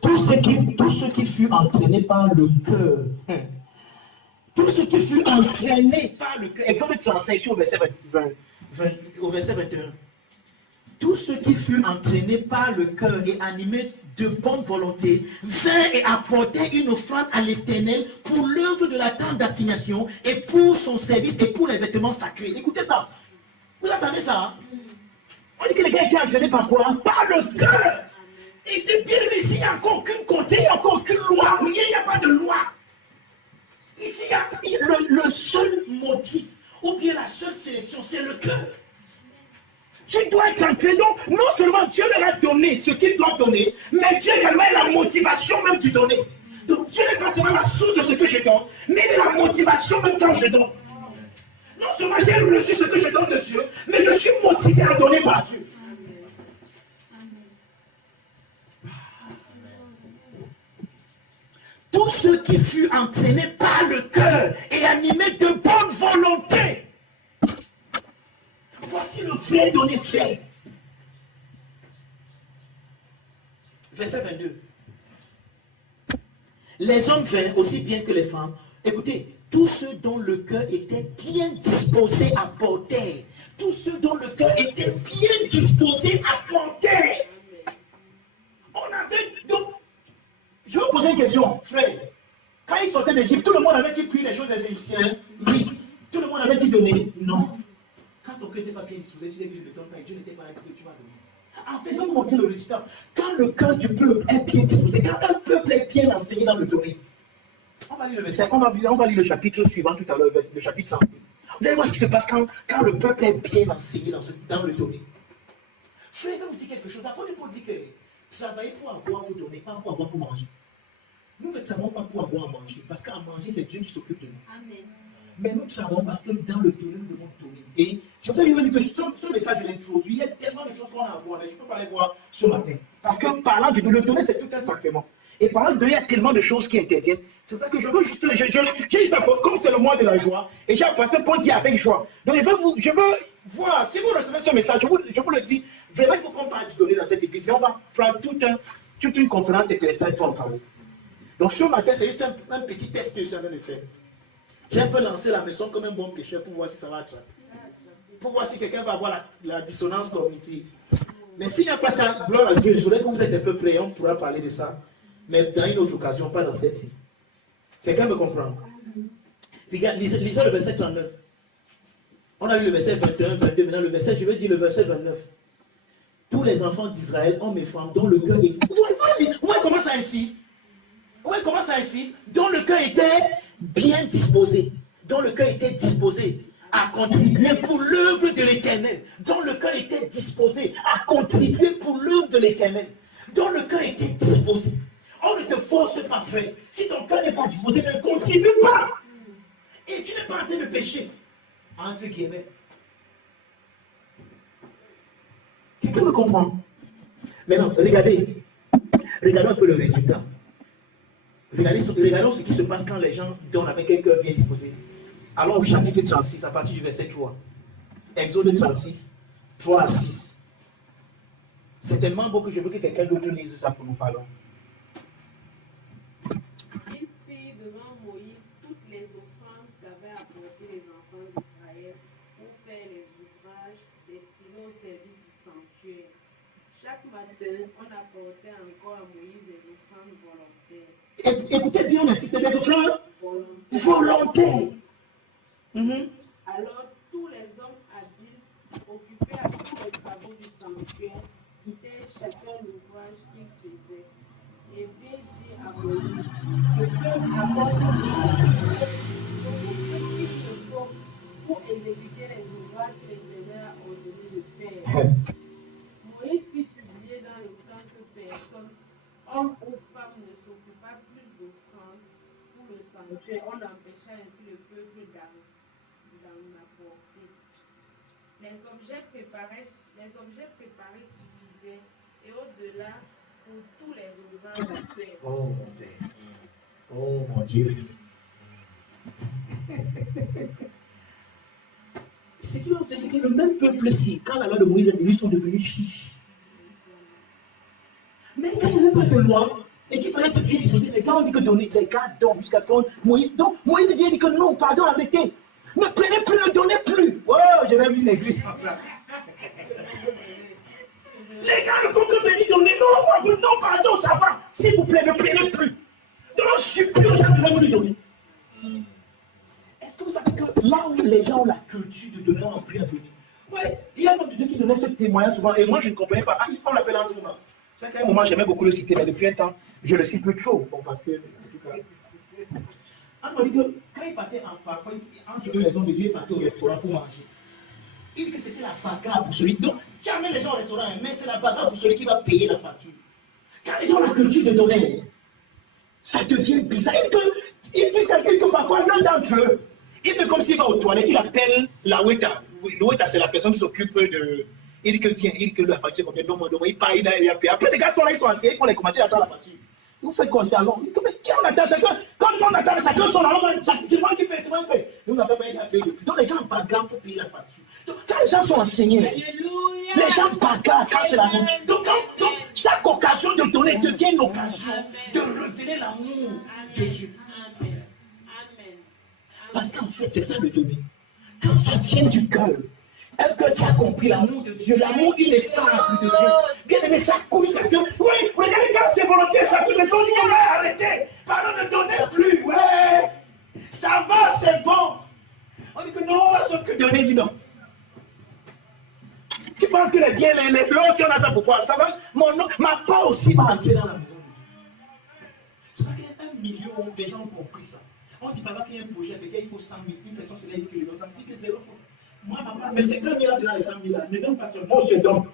Tout ce qui fut entraîné par le cœur. Tout ce qui fut entraîné par le cœur. Exode 35, ici au verset 21. Tout ce qui fut entraîné par le cœur et animé de bonne volonté vint et apportait une offrande à l'Éternel pour l'œuvre de la tente d'assignation et pour son service et pour les vêtements sacrés. Écoutez ça. Vous attendez ça, hein? On dit que les gars étaient entraînés par quoi? Par le cœur. Il était bien ici, il n'y a encore aucune comté, il n'y a encore aucune loi. Il n'y a pas de loi. Ici, il y a le seul motif, ou bien la seule sélection, c'est le cœur. Tu dois être entraîné. Donc, non seulement Dieu leur a donné ce qu'il doit donner, mais Dieu également a la motivation même de donner. Donc, Dieu n'est pas seulement la source de ce que je donne, mais il est la motivation même quand je donne. Non seulement j'ai reçu ce que je donne de Dieu, mais je suis motivé à donner par Dieu. Tout ce qui fut entraîné par le cœur et animé de bonne volonté. Voici le vrai donné fait. Verset 22. Les hommes vinrent aussi bien que les femmes. Écoutez, tous ceux dont le cœur était bien disposé à porter. Tous ceux dont le cœur était bien disposé à porter. On avait donc. Je vais vous poser une question, frère. Quand ils sortaient d'Égypte, tout le monde avait dit pris les choses des Égyptiens. Oui. Tout le monde avait dit donner. Non. Quand ton cœur n'était pas bien disposé, tu dis que je ne donne pas et Dieu n'était pas là que tu vas donner. En fait, je vais vous montrer le résultat. Quand le cœur du peuple est bien disposé, quand un peuple est bien enseigné dans le donner, on va lire le verset, on va lire le chapitre suivant tout à l'heure, le chapitre 106. Vous allez voir ce qui se passe quand le peuple est bien enseigné dans le donner. Frère, je vais vous dire quelque chose. D'abord, il faut dire que travailler pour avoir pour donner, pas pour avoir pour manger. Nous ne travaillons pas pour avoir à manger, parce qu'à manger, c'est Dieu qui s'occupe de nous. Amen. Mais nous travaillons parce que dans le donner, nous devons donner. Et c'est pour ça que je veux dire que ce message, je l'introduis. Il y a tellement de choses qu'on a à voir, mais je ne peux pas les voir ce matin. Parce que parlant du donner, c'est tout un sacrement. Et parlant de donner, il y a tellement de choses qui interviennent. C'est pour ça que je veux juste, comme c'est le mois de la joie, et j'ai passé pour dire avec joie. Donc je veux voir, si vous recevez ce message, je vous le dis, vraiment, il faut qu'on parle du donner dans cette église. Mais on va prendre toute une conférence intéressante pour en parler. Donc ce matin, c'est juste un petit test que je suis en train de faire. J'ai un peu lancé la maison comme un bon pécheur pour voir si ça va attraper. Pour voir si quelqu'un va avoir la dissonance cognitive. Mais s'il n'y a pas ça, gloire à Dieu, je voudrais que vous êtes un peu prêts, on pourra parler de ça. Mais dans une autre occasion, pas dans celle-ci. Quelqu'un me comprend? Regarde, lisez le verset 39. On a lu le verset 21, 22, maintenant le verset, je vais dire le verset 29. Tous les enfants d'Israël, hommes et femmes, dont le cœur est... Vous voyez comment ça insiste? Oui, comment ça insiste? Dont le cœur était bien disposé. Dont le cœur était disposé à contribuer pour l'œuvre de l'Éternel. Dont le cœur était disposé à contribuer pour l'œuvre de l'Éternel. Dont le cœur était disposé. On ne te force pas, frère. Si ton cœur n'est pas disposé, ne contribue pas. Et tu n'es pas en train de pécher. Entre guillemets. Quelqu'un me comprend? Maintenant, regardez. Regardons un peu le résultat. Regardons ce qui se passe quand les gens donnent avec un cœur bien disposé. Allons au chapitre 36, à partir du verset 3. Exode 36, 3 à 6. C'est tellement beau que je veux que quelqu'un d'autre lise ça pour nous parler. Il fit devant Moïse toutes les offrandes qu'avaient apportées les enfants d'Israël pour faire les ouvrages destinés au service du sanctuaire. Chaque matin, on apportait encore à Moïse des offrandes volontaires. Écoutez bien, on assiste des offrandes Volontaires. volontaires. Alors tous les hommes habiles, occupés à tous les travaux du sanctuaire, quittaient chacun l'ouvrage qu'ils faisaient. Et bien dit à Moïse, le peuple apporte tout ce qu'il se faut pour exécuter les ouvrages que l'Éternel a ordonné de faire. Moïse fit publier dans le camp que personne, homme ou femme, ne s'occupa plus d'offrandes pour le sanctuaire. On empêcha ainsi le peuple d'en apporter. Les objets préparés suffisaient et au-delà pour tous les ouvrages à faire. Oh mon Père. Oh mon Dieu. Ce qui ont fait, c'est que le même peuple-ci, quand la loi de Moïse est venue, ils sont devenus chiches. Mais quand il n'y avait pas de loi, et qu'il fallait être bien disposé, mais quand on dit que donner les gars donnent jusqu'à ce qu'on. Moïse vient dire que non, pardon, arrêtez. Ne prenez plus, ne donnez plus. Oh, j'ai même vu une église comme ça. Les gars ne font que venir donner. Non, pardon, ça va. S'il vous plaît, ne prenez plus. Donc, on supplie aux gens de ne plus donner. Est-ce que vous savez que là où les gens ont la culture de donner, on prie à venir. Ouais, il y a un homme de Dieu qui donnait ce témoignage souvent, et moi je ne comprenais pas. Ah, on l'appelle en tout moment. C'est qu'à un moment, j'aimais beaucoup le citer, mais depuis un temps, je le cite plus trop. Bon, parce que, en tout cas, on m'a dit que quand il partait parfois, entre deux les hommes de Dieu, il partait au restaurant pour manger. Il dit que c'était la bagarre pour celui. Donc, tu amènes les gens au restaurant, mais c'est la bagarre pour celui qui va payer la facture. Quand les gens ont la culture de donner, ça devient bizarre. Il dit que parfois, l'un d'entre eux, il fait comme s'il va aux toilettes, il appelle la weta. Le weta, c'est la personne qui s'occupe de. Il dit que viens, il dit que la facture, c'est combien, donne-moi, il paye, il a payé. Après, les gars sont là, ils sont assis, ils font les commentaires, ils attendent la facture. Vous faites quoi, c'est alors? Mais qui on attend chacun? Quand on attend chacun son argent, c'est moi qui paye, c'est moi qui paye. Nous, on n'a pas payé, il a payé. Donc, les gens bagarrent pour payer la facture. Donc, quand les gens sont enseignés, les gens bagarrent quand c'est l'amour. Donc, chaque occasion de donner devient une occasion de révéler l'amour de Dieu. Parce qu'en fait, c'est ça le donner. Quand ça vient du cœur, un cœur qui a compris l'amour de Dieu, l'amour ineffable de Dieu. Bien aimé, ça coûte parce que, oui, regardez quand c'est volontaire, ça coûte parce qu'on dit qu'on va arrêter. Pardon, ne donnez plus, ouais. Ça va, c'est bon. On dit que non, sauf que donner, dit non. Tu penses que les biens, les lots, si on a ça, pourquoi? Ça va, ma part aussi va entrer dans la maison. C'est pas qu'il y a 1 million de gens ont compris ça. On dit par exemple qu'il y a un projet, il faut 100 000, une personne se lève que les autres, ça me dit que 0 fois. Moi, papa, mais c'est 2 000 dans les 100 000 là. Ne donne pas seulement, moi, je donne.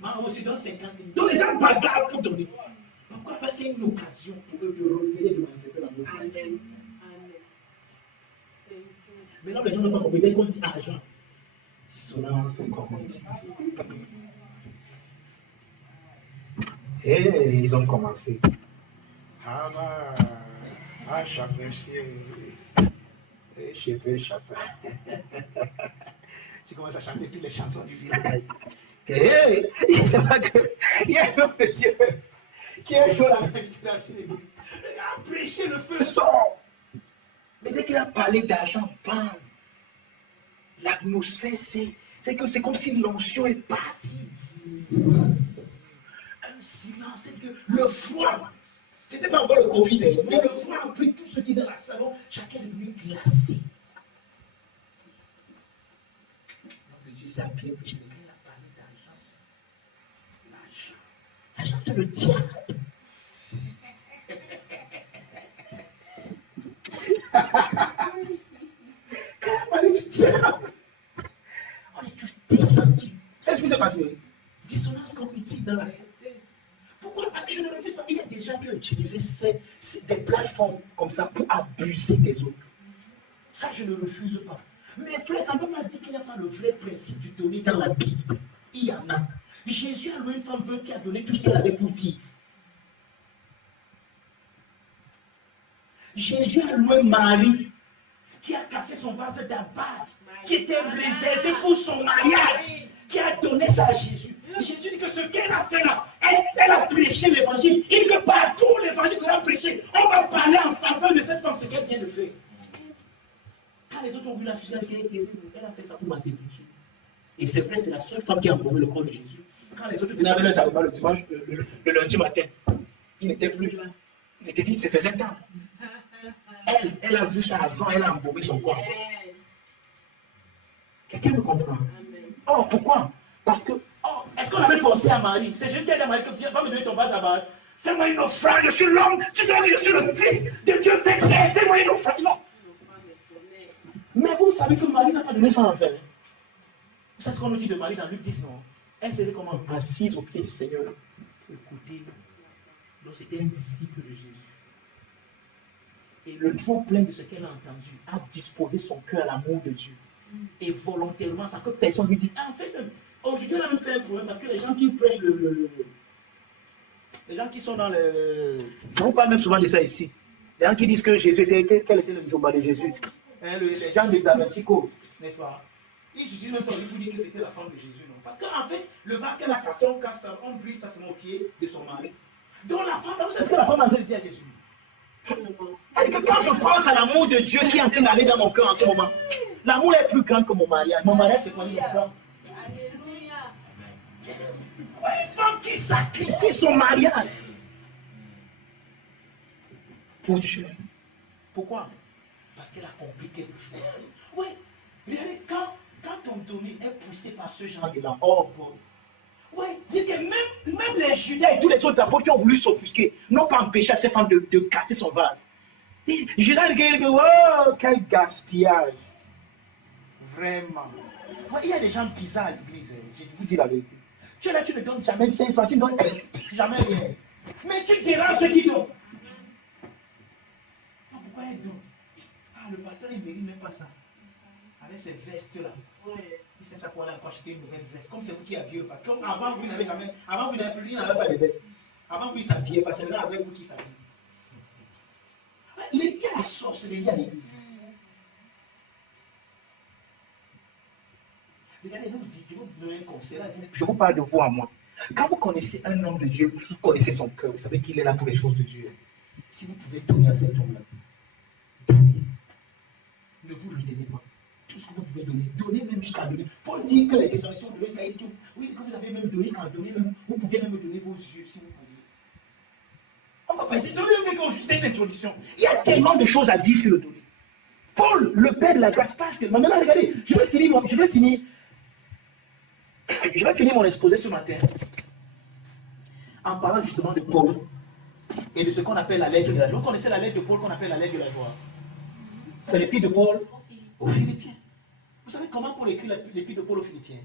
Moi, je donne 50 000. Donc les gens bagarrent pour donner. Pourquoi pas c'est une occasion pour eux de révéler, de manifester l'amour. Amen. Mais là, les gens n'ont pas compris. Dès qu'on dit argent, dissonance, c'est comme ici. Et ils ont commencé. Tu commences à chanter toutes les chansons du village. Et c'est vrai qu'il y a un homme de Dieu qui a joué la méditation. Le gars a prêché, le feu sort. Mais dès qu'il a parlé d'argent, bam, l'atmosphère, c'est que c'est comme si l'onction est partie. Un silence, c'est que le froid. C'était pas encore le Covid, mais le froid a pris tout ce qui est dans la salon, chacun est devenu glacé. Donc Dieu s'est appuyé pour que quelqu'un a parlé d'argent. L'argent, c'est le diable. Quand il a parlé du diable, on est tous descendus. C'est ce qui s'est passé. Dissonance cognitive dans la société. Pourquoi? Parce que je ne refuse pas. Il y a des gens qui ont utilisé des plateformes comme ça pour abuser des autres. Ça, je ne refuse pas. Mais frère, ça ne peut pas dire qu'il n'y a pas le vrai principe du donner dans la Bible. Il y en a. Jésus a loué une femme veuve qui a donné tout ce qu'elle avait pour vivre. Jésus a loué Marie qui a cassé son vase d'abad qui était réservé pour son mariage, qui a donné ça à Jésus. Jésus dit que ce qu'elle a fait là, elle a prêché l'évangile. Il dit que partout l'évangile sera prêché. On va parler en faveur de cette femme, ce qu'elle vient de faire. Quand les autres ont vu la fille, elle a fait ça pour ma sépulture. Et c'est vrai, c'est la seule femme qui a embaumé le corps de Jésus. Quand les autres venaient avec leurs arguments le dimanche, le lundi matin, il n'était plus là. Il était dit, ça faisait temps. Elle a vu ça avant, elle a embaumé son corps. Quelqu'un me comprend? Oh, pourquoi? Parce que, est-ce qu'on avait forcé à Marie? C'est Jésus qui a dit à Marie que viens, va me donner ton bas d'abord. Fais-moi une offrande, je suis l'homme, tu sais que je suis le fils de Dieu, fais-moi une offrande. Non. Mais vous savez que Marie n'a pas donné ça en fait. C'est ce qu'on nous dit de Marie dans Luc 10, non? Elle s'est comment assise au pied du Seigneur pour écouter. Donc c'était un disciple de Jésus. Et le trop plein de ce qu'elle a entendu a disposé son cœur à l'amour de Dieu. Et volontairement, sans que personne lui dise. En fait, aujourd'hui, on a même fait un problème parce que les gens qui prêchent les gens qui sont dans le. On parle même souvent de ça ici. Les gens qui disent que Jésus était. Quel était le Djomba de Jésus? Les gens de Davidico, n'est-ce pas? Ils utilisent même ça pour dire que c'était la femme de Jésus, non? Parce qu'en fait, le vase qu'elle a cassé, on brise ça sur au pied de son mari. Donc la femme, c'est ce que la femme a en train de dire à Jésus. C'est-à-dire que quand je pense à l'amour de Dieu qui est en train d'aller dans mon cœur en ce moment, l'amour est plus grand que mon mariage. Mon mariage, c'est quoi? Alléluia. Une femme qui sacrifie son mariage pour Dieu. Pourquoi? Parce qu'elle a compris quelque chose. Oui, regardez, quand ton domaine est poussé par ce genre de là, oui, dit que même les Judas et tous les autres apôtres qui ont voulu s'offusquer n'ont pas empêché à ces femmes de casser son vase. Judas dit, oh, quel gaspillage. Vraiment. Il y a des gens bizarres à l'église, je vous dis la vérité. Tu es là, tu ne donnes jamais 5 francs, tu ne donnes jamais rien. Mais tu déranges ceux qui donnent. Pourquoi elle donne? Le pasteur, il ne mérite même pas ça. Avec ces vestes-là. Il fait ça pour aller encore acheter une nouvelle veste. Comme c'est vous qui habillez le pasteur. Avant, vous n'avez jamais. Avant, vous n'avez pas de veste. Avant, vous ne s'habillez pas. C'est là avec vous qui s'habillez. Il y a la sorcellerie à l'église. Regardez, je vous donner un conseil. Je vous parle de vous à moi. Quand vous connaissez un homme de Dieu, vous connaissez son cœur, vous savez qu'il est là pour les choses de Dieu. Si vous pouvez donner à cet homme-là, donnez. Ne vous le donnez pas. Tout ce que vous pouvez donner, donnez même jusqu'à donner. Paul dit que les descendants de l'Église, oui, que vous avez même donné jusqu'à donner, même, vous pouvez même me donner vos yeux si vous pouvez. On ne va pas dire, donnez cette introduction. Il y a tellement de choses à dire sur le donner. Paul, le Père de la grâce, parle tellement. Maintenant, regardez, je vais finir mon exposé ce matin en parlant justement de Paul et de ce qu'on appelle la lettre de la joie. Vous connaissez la lettre de Paul qu'on appelle la lettre de la joie? C'est l'épître de Paul aux Philippiens. Vous savez comment Paul écrit l'épître de Paul aux Philippiens?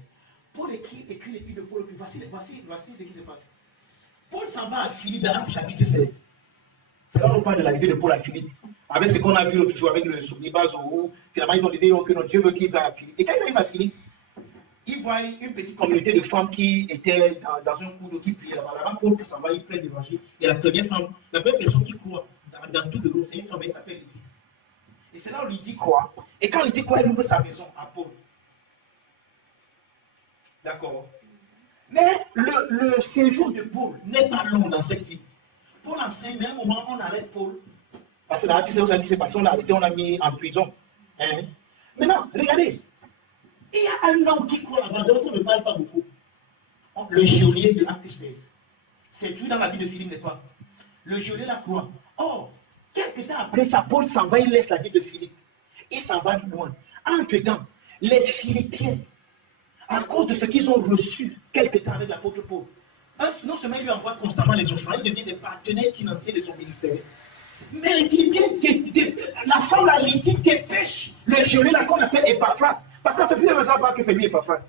Paul écrit l'épître de Paul, puis voici ce qui se passe. Paul s'en va à Philippe dans Actes chapitre 16. C'est là où on parle de l'arrivée de Paul à Philippe. Avec ce qu'on a vu l'autre jour avec le souvenir où finalement ils ont dit que notre Dieu veut qu'il va à Philippe. Et quand ils arrivent à Philippe, ils voient une petite communauté de femmes qui étaient dans un cours d'eau qui priaient là-bas. Là-bas, Paul s'en va, il prend l'évangile. Et la première personne qui croit dans tout le monde, c'est une femme, elle s'appelle Lydie. Et c'est là où Lydie croit. Et quand Lydie croit, elle ouvre sa maison à Paul. D'accord. Mais le séjour de Paul n'est pas long dans cette vie. Paul enseigne, mais à un moment, on arrête Paul. Parce que là, tu sais ce qui s'est passé, on l'a arrêté, on l'a mis en prison. Hein? Maintenant, regardez. Il y a un homme qui croit là-bas, dont on ne parle pas beaucoup. Le geôlier de Acte 16. C'est tout dans la vie de Philippe, n'est-ce pas? Le geôlier la croit. Or, quelques temps après ça, Paul s'en va, il laisse la vie de Philippe. Il s'en va loin. Entre-temps, les Philippiens, à cause de ce qu'ils ont reçu quelques temps avec l'apôtre Paul, non seulement il lui envoie constamment les offrandes, il devient des partenaires financiers de son ministère. Mais les Philippiens, la femme, la Lydie, dépêche le geôlier là qu'on appelle Épaphras. Parce qu'en fait, plus ne savent pas que c'est lui Épaphras.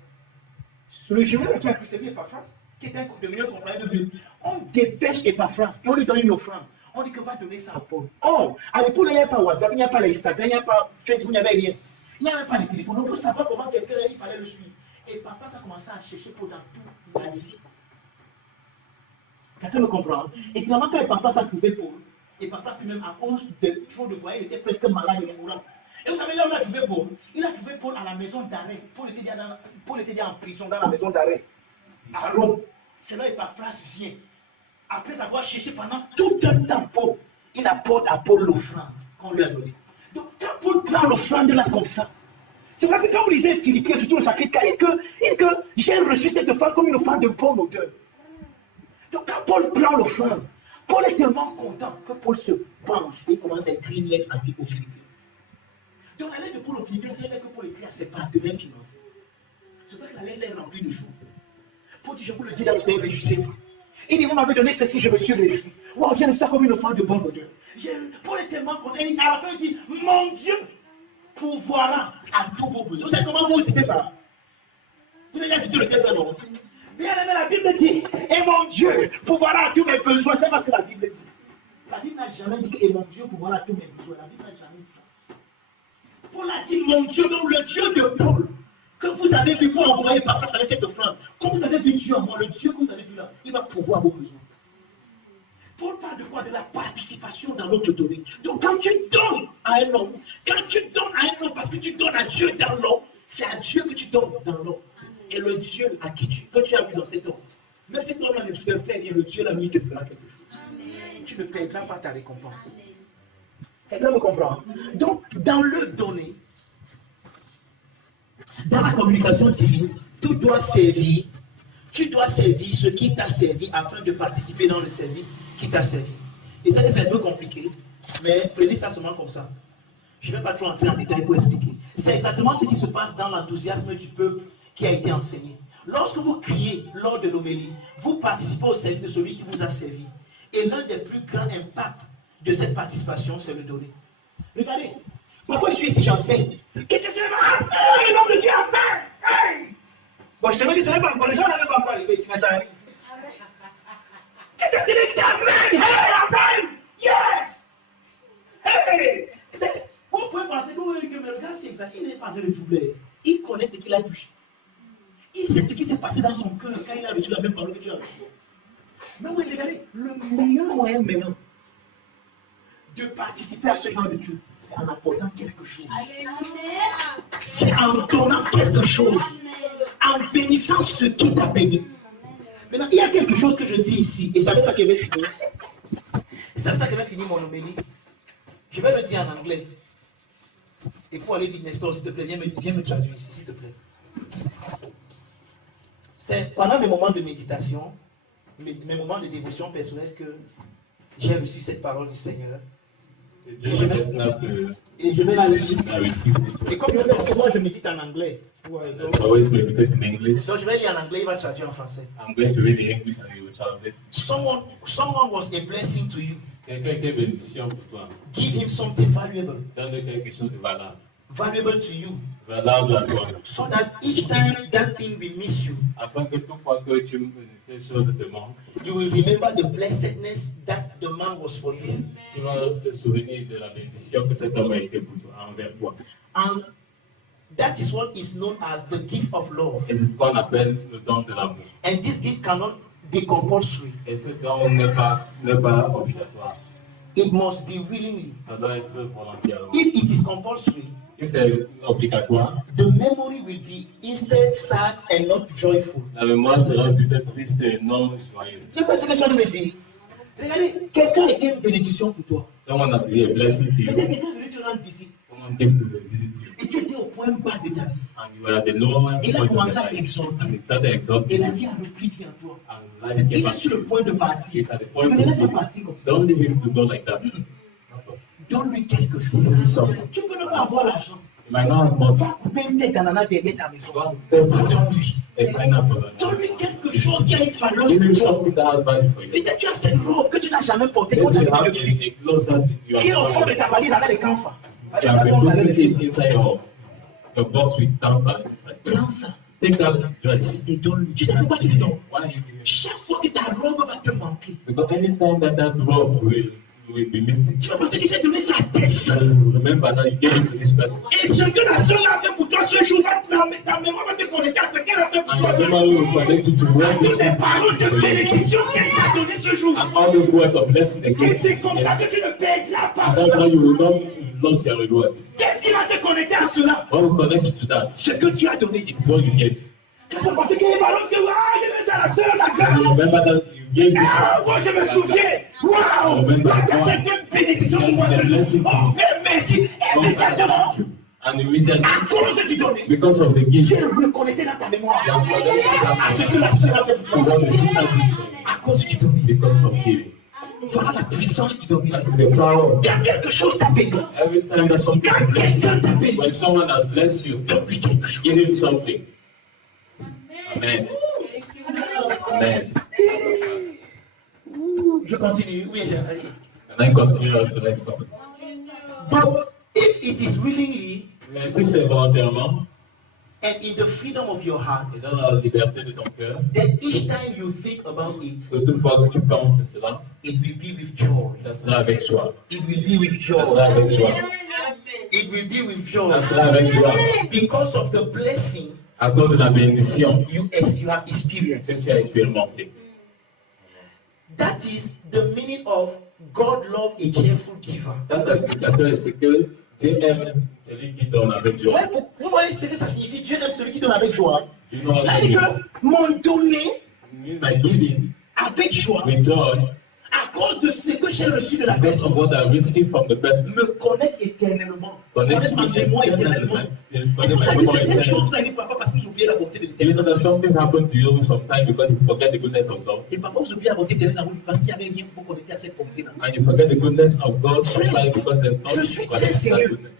C'est le geôlier qui a pris, c'est lui Épaphras, qui était devenu un compagnon de vie. On dépêche Épaphras et on lui donne une offrande. On dit qu'on va donner ça à Paul. Or, à l'époque, il n'y avait pas WhatsApp, il n'y a pas Instagram, il n'y a pas Facebook, il n'y avait rien. Il n'y avait pas de téléphone. Donc, pour savoir comment quelqu'un il fallait le suivre. Et Épaphras a commencé à chercher Paul dans toute l'Asie. Quelqu'un me comprend? Et finalement, quand Épaphras a trouvé Paul, Épaphras lui-même, à cause de trop de voyages, il était presque malade et mourant. Et vous savez, là, on a trouvé Paul. Il a trouvé Paul à la maison d'arrêt. Paul était déjà en prison dans la maison d'arrêt. À Rome. C'est là Epaphras vient. Après avoir cherché pendant tout un temps Paul, il apporte à Paul l'offrande qu'on lui a donnée. Donc, quand Paul prend l'offrande là comme ça, c'est vrai que quand vous lisez Philippiens, surtout le chapitre 4, il dit que j'ai reçu cette offrande comme une offrande de bonne odeur. Donc, quand Paul prend l'offrande, Paul est tellement content que Paul se penche et commence à écrire une lettre aux Philippiens. Donc, la lettre de Paul aux Philippiens, c'est une lettre que Paul écrit à ses partenaires financiers. C'est vrai que la lettre est remplie de jours. Paul dit, je vous le dis dans le Seigneur, réjouissez-vous. Il dit, vous m'avez donné ceci, je me suis réjoui. Wow, j'ai reçu ça comme une offrande de bonne odeur. Paul est tellement content. Et à la fin, il dit, mon Dieu pourvoira à tous vos besoins. Vous savez comment vous citez ça? Vous avez déjà cité le texte, non? Bien aimé, la Bible dit, et mon Dieu pourvoira à tous mes besoins. C'est parce que la Bible dit. La Bible n'a jamais dit que et mon Dieu pourvoira à tous mes besoins. La Bible n'a jamais dit ça. Paul a dit, mon Dieu, donc le Dieu de Paul, que vous avez vu pour envoyer par face avec cette offrande, comme vous avez vu Dieu en moi, le Dieu que vous avez vu là, il va pourvoir vos besoins. Paul parle de quoi? De la participation dans notre donné. Donc quand tu donnes à un homme, parce que tu donnes à Dieu dans l'homme, c'est à Dieu que tu donnes dans l'homme. Et le Dieu à qui que tu as vu dans cet homme, même si cet homme-là ne te fait rien, le Dieu l'ami te fera quelque chose. Amen. Tu ne perdras pas ta récompense. Quelqu'un me comprend? Donc dans le donner, dans la communication divine, tout doit servir. Tu dois servir ce qui t'a servi afin de participer dans le service qui t'a servi. Et ça, c'est un peu compliqué, mais prenez ça seulement comme ça. Je ne vais pas trop entrer en détail pour expliquer. C'est exactement ce qui se passe dans l'enthousiasme du peuple qui a été enseigné. Lorsque vous criez lors de l'homélie, vous participez au service de celui qui vous a servi. Et l'un des plus grands impacts de cette participation, c'est le donner. Regardez, pourquoi je suis ici, j'enseigne. Qui te sert à hey, l'homme de Dieu, amen! Hey! Bon, c'est vrai que ce n'est pas encore, les gens n'arrivent pas encore à arriver ici, mais ça arrive. Qui te sert à amen! Hey, amen! Yes! Hey! Vous pouvez penser que le gars, c'est exact, il n'est pas en train de troubler. Il connaît ce qu'il a touché. Il sait ce qui s'est passé dans son cœur quand il a reçu la même parole que tu as reçue. Mais vous regardez, le meilleur moyen maintenant de participer à ce genre de truc, c'est en apportant quelque chose. C'est en donnant quelque chose. En bénissant ce qui t'a béni. Maintenant, il y a quelque chose que je dis ici, et c'est avec ça que je vais finir. C'est avec ça que je vais finir mon homélie. Je vais le dire en anglais. Et pour aller vite, Nestor, s'il te plaît, viens me traduire ici, s'il te plaît. C'est pendant mes moments de méditation, mes moments de dévotion personnelle que j'ai reçu cette parole du Seigneur. Et je vais la lire. Et comme moi je médite en anglais. Ouais, donc je vais lire en anglais, il va traduire en français. I'm going to read the English and you will translate. Someone was a blessing to you. Quelqu'un était bénédiction pour toi. Give him something valuable. Donne-lui quelque chose de valable. Valuable to you. Valable à toi. So that each time that thing will miss you. Afin que toute fois que quelque chose te manque, you will remember the blessedness that the man was for you. Tu vas te souvenir de la bénédiction que cet homme a été pour toi, envers toi. And that is what is known as the gift of love. Et c'est ce qu'on appelle le don de l'amour. And this gift cannot be compulsory. Et ce don n'est pas obligatoire. It must be willingly. Ça doit être volontairement. If it is compulsory, si c'est obligatoire, the memory will be instead sad and not joyful. La mémoire sera peut-être triste et non joyeuse. C'est quoi ce que je viens de me dire? Regardez, quelqu'un était une bénédiction pour toi. Someone has been a blessing to you. Peut-être quelqu'un est venu te rendre visite. Someone came to visit you. Et tu étais au point bas de ta vie. And you were at the lower Il a point of commencé your à life. t'exalter. And it started Et exalting la you. vie a repris vie en toi. And life came Il est back sur to le you. point de partir. It's at the point Mais of laisse partir comme ça. don't leave him to go like that. Donne-lui quelque chose. Something. Tu peux ne pas avoir l'argent. You might not have much. Va couper une tête d'ananas derrière ta maison. One person, Donne-lui. a pineapple. Donne-lui quelque chose qui a une valeur. Give him something that has value for you. Peut-être tu as cette robe que tu n'as jamais portée. Maybe Qu'on you t'a have mis depuis. a clothes that you Qui est au fond have de ta valise avec les canfas. you have been putting it inside your box with tamper inside. Prends ça Take that dress. et donne-lui. Tu sais pourquoi tu le donnes? Why are you giving it? Chaque fois que ta robe va te manquer, Because anytime that robe will be missing, tu vas penser que j'ai donné ça à personne. so remember that you gave it to this person. Et ce que la soeur a fait pour toi ce jour, ta mémoire va te connecter à ce qu'elle a fait pour And toi. your memory will connect you to what Toutes les this paroles de bénédiction qu'elle t'a donné ce jour. and all those words of blessing Et again. c'est comme ça que tu ne perdras pas. And that's how you will not lose your reward. Qu'est-ce qui va te connecter à cela? What will connect you to that? Ce que tu as donné. It's what you gave. Quand tu as pensé qu'il y a un ballon, tu dis, ah, je donne ça à la sœur, la You grâce. remember that you gave this. Ah, moi, je me souviens. Waouh! La grâce est une bénédiction pour moi. Oh, Père, merci. Immédiatement, And immediately, à cause du donné, because of the gift, tu es reconnecté dans ta mémoire you are connected à ce que la sœur a fait pour to toi. what the sister did À cause du donné. because of giving. Voilà la puissance du donné. That's the power. Quand quelque chose t'a béni, Every time that something, quand quelqu'un t'a béni, when someone has blessed you, donne-lui quelque chose. give him something. Amen. Amen. Je continue. Oui, And I continue the next one. But if it is willingly Mais si c'est volontairement, and in the freedom of your heart, et dans la liberté de ton cœur, then each time you think about it, que toutefois que tu penses de cela, it will be with joy. ça sera avec joie. It will be with Ça sera joy. avec joie. It will be with Ça joy. sera avec joie. Because of the blessing À cause de la bénédiction you have experienced. que tu as expérimentée. That is the meaning of God love a cheerful giver. Ça, c'est l'explication, c'est que Dieu aime celui qui donne avec joie. Ouais, vous voyez ce que ça signifie? Dieu aime celui qui donne avec joie. You know Ça what veut I dire mean? que mon donné By giving avec joie, with joy, à cause de ce que j'ai reçu de la because personne, of what I received from the person, me connecte éternellement. connects Connecte ma me mémoire éternellement. Et vous savez, certaines choses, vous allez parfois parce que vous oubliez la bonté de You l'éternel. know that something happened to you sometimes because you forget the goodness of God. Et parfois, vous oubliez la bonté de l'éternel parce qu'il n'y avait rien pour vous connecter à cette bonté-là. And you forget the goodness of God sometimes because there's Je nothing suis to très connect to that sérieux. goodness.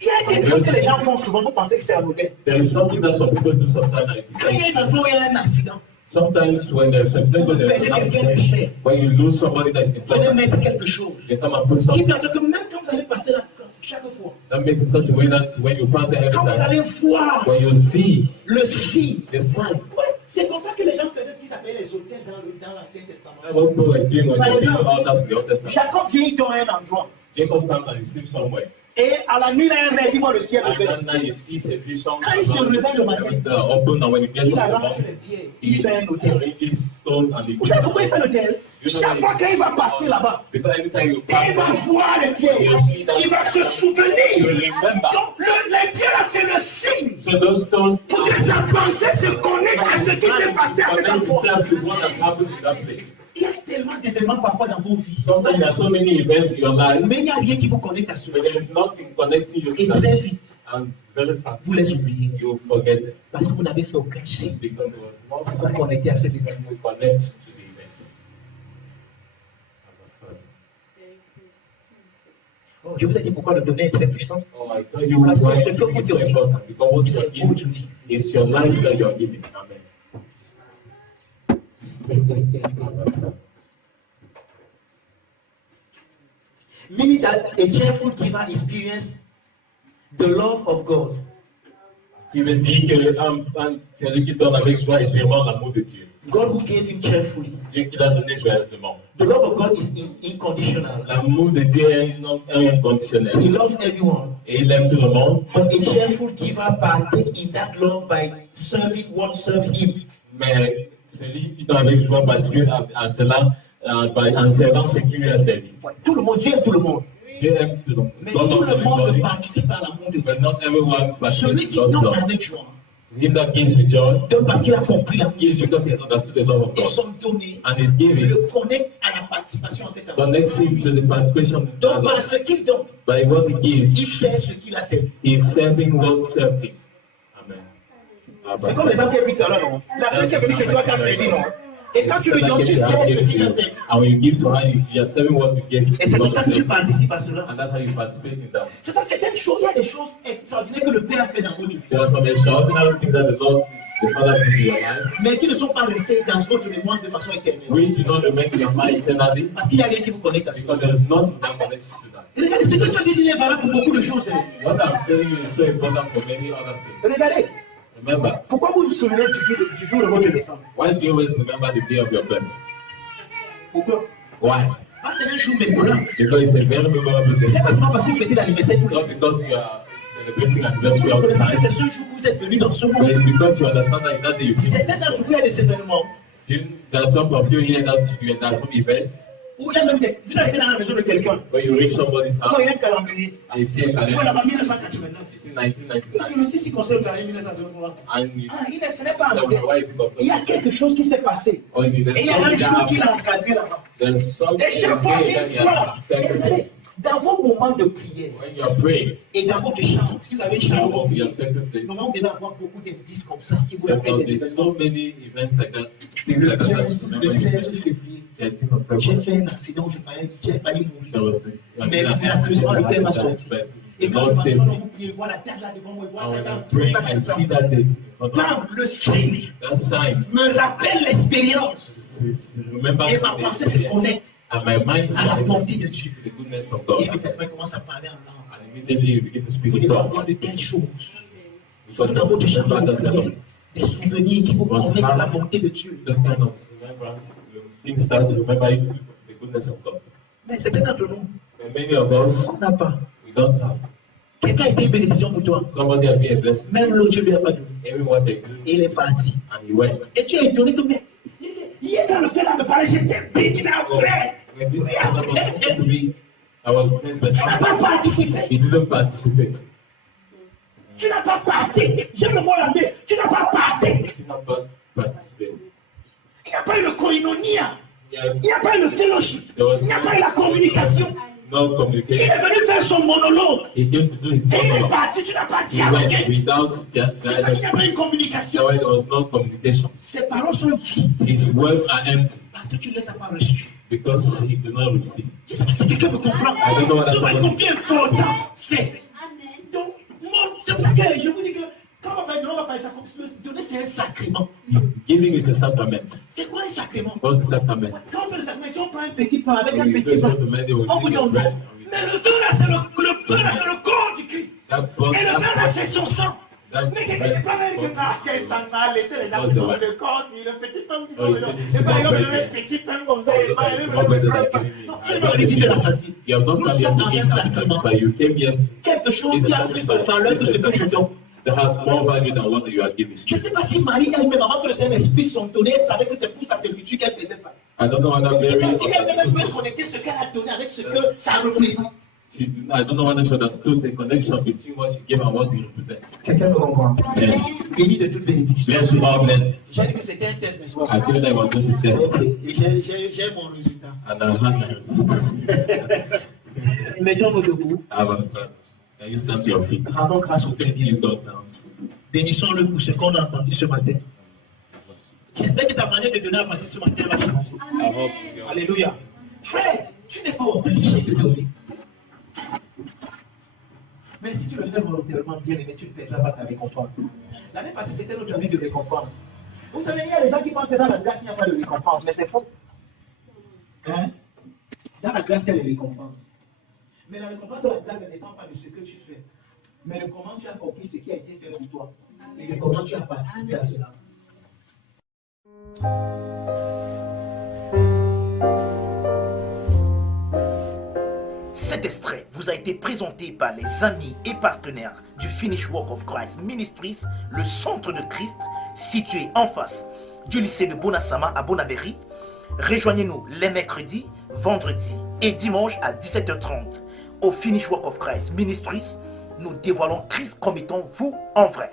Il y a quelque chose que les gens font souvent, vous pensez que c'est anodin. There is something that some people do sometimes. that is Quand il y a un enfant, il y a un accident. Sometimes when there's something Vous when there's perdez an quelqu'un de accident, cher. when you lose somebody that is Vous allez important, mettre quelque chose. they come and put Qui something. fait en sorte que même quand vous allez passer là, chaque fois, That makes it such a way that when you pass the every quand vous time, allez voir when you see le signe, the sign, ouais, c'est comme ça que les gens faisaient ce qu'ils appelaient les hôtels dans l'Ancien Testament. that's what people were doing when Par they see exemple, all that's the Old Testament. Jacob vient dans un endroit. Jacob comes and he sleeps somewhere. Et à la nuit, il a un rêve, il voit le ciel And ouvert. then now you see a vision. Quand il se réveille le matin, Open and when he gets il up in the arrange morning, les pierres, il fait un he hôtel. arranges stones and he Vous savez pourquoi il fait l'hôtel? Chaque fois qu'il va passer là-bas, Because anytime you il pass va by, voir les pierres. Il va se you souvenir. remember. Donc, les pierres là, c'est le signe So those stones pour que sa pensée se connecte à ce qui s'est passé à cet connect endroit. itself to what has happened in that place. Il y a tellement d'événements parfois dans vos vies. Sometimes there are so many events in your life, Mais il n'y a rien qui vous connecte à cela. but there is nothing connecting you Et to très that. vite, And very fast, vous les oubliez. you forget them Parce que vous n'avez fait aucun signe because there was no pour vous sign connecter à ces événements. to connect to the event. Je vous ai dit pourquoi le donner est très puissant. Oh, I told you why it's so important because what you C'est are votre giving vie. is your life that you are giving. Amen. Meaning that a cheerful giver experiences the love of God. Qui veut dire que celui qui donne avec joie expérimente l'amour de Dieu. God who gave him cheerfully. Dieu qui l'a donné joyeusement. The love of God is unconditional. L'amour de Dieu est inconditionnel. He loves everyone. Et il aime tout le monde. But a cheerful giver partakes in that love by serving what serves him. Mais celui qui donne avec joie participe à cela en servant ce qui lui a servi. Tout le monde, Dieu aime tout le monde. Dieu aime tout le monde. Mais tout le monde participe à l'amour de Dieu. But not everyone Celui participates qui in God's donne love. avec joie, Him that gives with joy, donne parce qu'il a compris l'amour gives because he has understood the love of et God. son donné, And is giving. le connecte à la participation à cet amour. Connects him to the participation of Donc par God. ce qu'il donne, By what he gives, il sait ce qu'il a servi. he is serving what served him. Amen. C'est comme l'exemple qui est pris tout à l'heure, non? La seule qui est venue chez toi t'a servi, non? Et quand tu lui donnes, tu sais ce qu'il a servi. And when you give to her, you are serving what you gave. Et c'est comme ça que tu participes à cela. And that's how you participate in that. C'est ça, certaines choses, il y a des choses extraordinaires que le Père fait dans votre vie, There are some extraordinary things that the Lord, the Father did in your life, mais qui ne sont pas restées dans votre mémoire de façon éternelle. which do not remain in your mind eternally, Parce qu'il n'y a rien qui vous connecte à cela. because there is nothing that connects you to that. Et regardez, ce que je dis, il est valable pour beaucoup de choses. Hein. What I'm telling you is so important for many other things. Regardez, Remember, pourquoi vous vous souvenez du jour de votre naissance? why do you always remember the day of your birth? Pourquoi? Why? Ah, c'est un jour mémorable. Because it's a very memorable day. C'est pas seulement parce que vous fêtez l'anniversaire tous les Not because you are celebrating anniversary jours. all the Vous connaissez, time, c'est ce jour que vous êtes venu dans ce but monde. it's because you understand that in that day you came. Certains d'entre vous, il y a des événements. There are some of you here that there are some events Ou il y a même des... Vous arrivez dans la maison de quelqu'un. When you reach somebody's Vous voyez house un calendrier. and you see a Vous voyez calendar, là-bas 1989. it's in Donc 1999, le titre concerne le calendrier 1993. and it's Ce n'est pas so anodin. why is it called Il y a quelque chose qui s'est passé. or is it Et il y a un something jour that qu'il happened? a encadré là-bas. There's something Et chaque fois that qu'il you voit, have to et regardez, dans vos moments de prière when you're praying. et dans votre chambre, si vous avez une chambre, Your secret place. normalement vous devez avoir beaucoup d'indices comme ça qui vous rappellent Because des there's événements. so many events like that, things Le like that. 13 Remember, février, 13th of j'ai February, fait un accident, j'ai failli there mourir. was Mais an miraculeusement, le père m'a accident, sorti. but Et the quand Lord je saved m'assois, me. vous pouvez voir la date là devant moi, voir And ça when dans I'm praying, I see that date. in front of me. Bam, le signe That sign. me rappelle l'expérience. Remember Et ma pensée se something, connecte and my mind is à la connected bonté de Dieu. to the goodness of Et God. immédiatement, il commence à parler en langue. And immediately you begin to speak Vous in devez tongues. avoir de telles choses. Because Dans votre chambre, remember vous that priez, des souvenirs qui vous Must connectent à la have bonté de Dieu. this kind of remembrance, things start to remember the goodness of God. Mais certains d'entre nous, And many of us, on n'a pas. we don't have. Quelqu'un a été une bénédiction pour toi. Somebody has been a blessing. Même l'autre Dieu lui a pas donné. Everyone they do, Et il est parti. and he went. Et tu es étonné que, mais, hier quand le fait là me parlait, j'étais béni, mais après, When this was supposed to be, I was blessed, but tu n'as pas participé. he didn't participate. Tu n'as pas participé. J'aime le mot anglais. Tu n'as pas participé. He did not participate. Il n'y a pas eu le koinonia. Yeah, Il n'y a pas eu le fellowship. Il n'y a pas eu la communication. no Il communication. est venu faire son monologue. He came to do his Et il est monologue. parti. Tu n'as pas He went dialogué. without C'est parce qu'il n'y a pas eu de communication. There was no communication. Ses paroles sont vides. His words are empty Parce que tu ne les as pas reçues. because he did not receive. Je ne sais pas si quelqu'un me comprend. I don't know what Je vois that's combien important c'est. Amen. Donc, c'est pour ça que je vous dis que quand on va parler ça comme donner, c'est un sacrement. Giving is a sacrament. C'est quoi un sacrement? What's a sacrament? Quand on fait le sacrement, si on prend un petit pain avec un When we petit pain, go to many, we on vous take a donne bread bon. and we Mais le vin là, c'est le pain là, c'est le corps du Christ. that blood, Et le vin là, that c'est son sang. blood, Mais quelqu'un qui prend un that ah, quel sang là, laissez les gens Oh, qui donnent ouais. le corps, si le petit pain, si Oh, comme c'est ça. du Et small par exemple, bread, le petit pain comme ça, Oh, et par the exemple, small bread le that pain. are giving Non, me. tu n'as pas visité l'assassin. You have not Nous come here sommes to dans eat un sacrifice, sacrement. but you came here Quelque chose qui a plus de valeur que ce que je donne. that has more value than what you are giving. Je ne sais pas si Marie elle-même, avant que le Saint-Esprit soit donné, elle savait que c'est pour sa servitude qu'elle faisait ça. I don't know whether Je ne sais Mary pas si elle-même pouvait understood. connecter ce qu'elle a donné avec ce que ça représente. I don't know whether she understood the connection between what she gave and what he represents. Quelqu'un me comprend. Yes. Béni de toute bénédiction. Bless you all, bless. J'ai dit que c'était un test, n'est-ce I pas? feel like I was going to test, Ok, et j'ai mon résultat. and I had my result. Mettons-nous debout. I have a plan. Can you stand to your feet? Rendons grâce au Père bien. Give God thanks. Bénissons-le pour ce qu'on a entendu ce matin. J'espère que ta manière de donner à partir de ce matin va changer. I hope you Alléluia. Frère, tu n'es pas obligé de donner. Mais si tu le fais volontairement, bien aimé, tu ne perdras pas ta récompense. L'année passée, c'était notre année de récompense. Vous savez, il y a des gens qui pensent que dans la grâce, il n'y a pas de récompense, mais c'est faux. Hein? Dans la grâce, il y a des récompenses. Mais la récompense de la grâce ne dépend pas de ce que tu fais, mais de comment tu as compris ce qui a été fait pour toi et de comment tu as participé à cela. Cet extrait vous a été présenté par les amis et partenaires du Finish Work of Christ Ministries, le centre de Christ situé en face du lycée de Bonasama à Bonabéry. Rejoignez-nous les mercredis, vendredis et dimanches à 17h30 au Finish Work of Christ Ministries. Nous dévoilons Christ comme étant vous en vrai.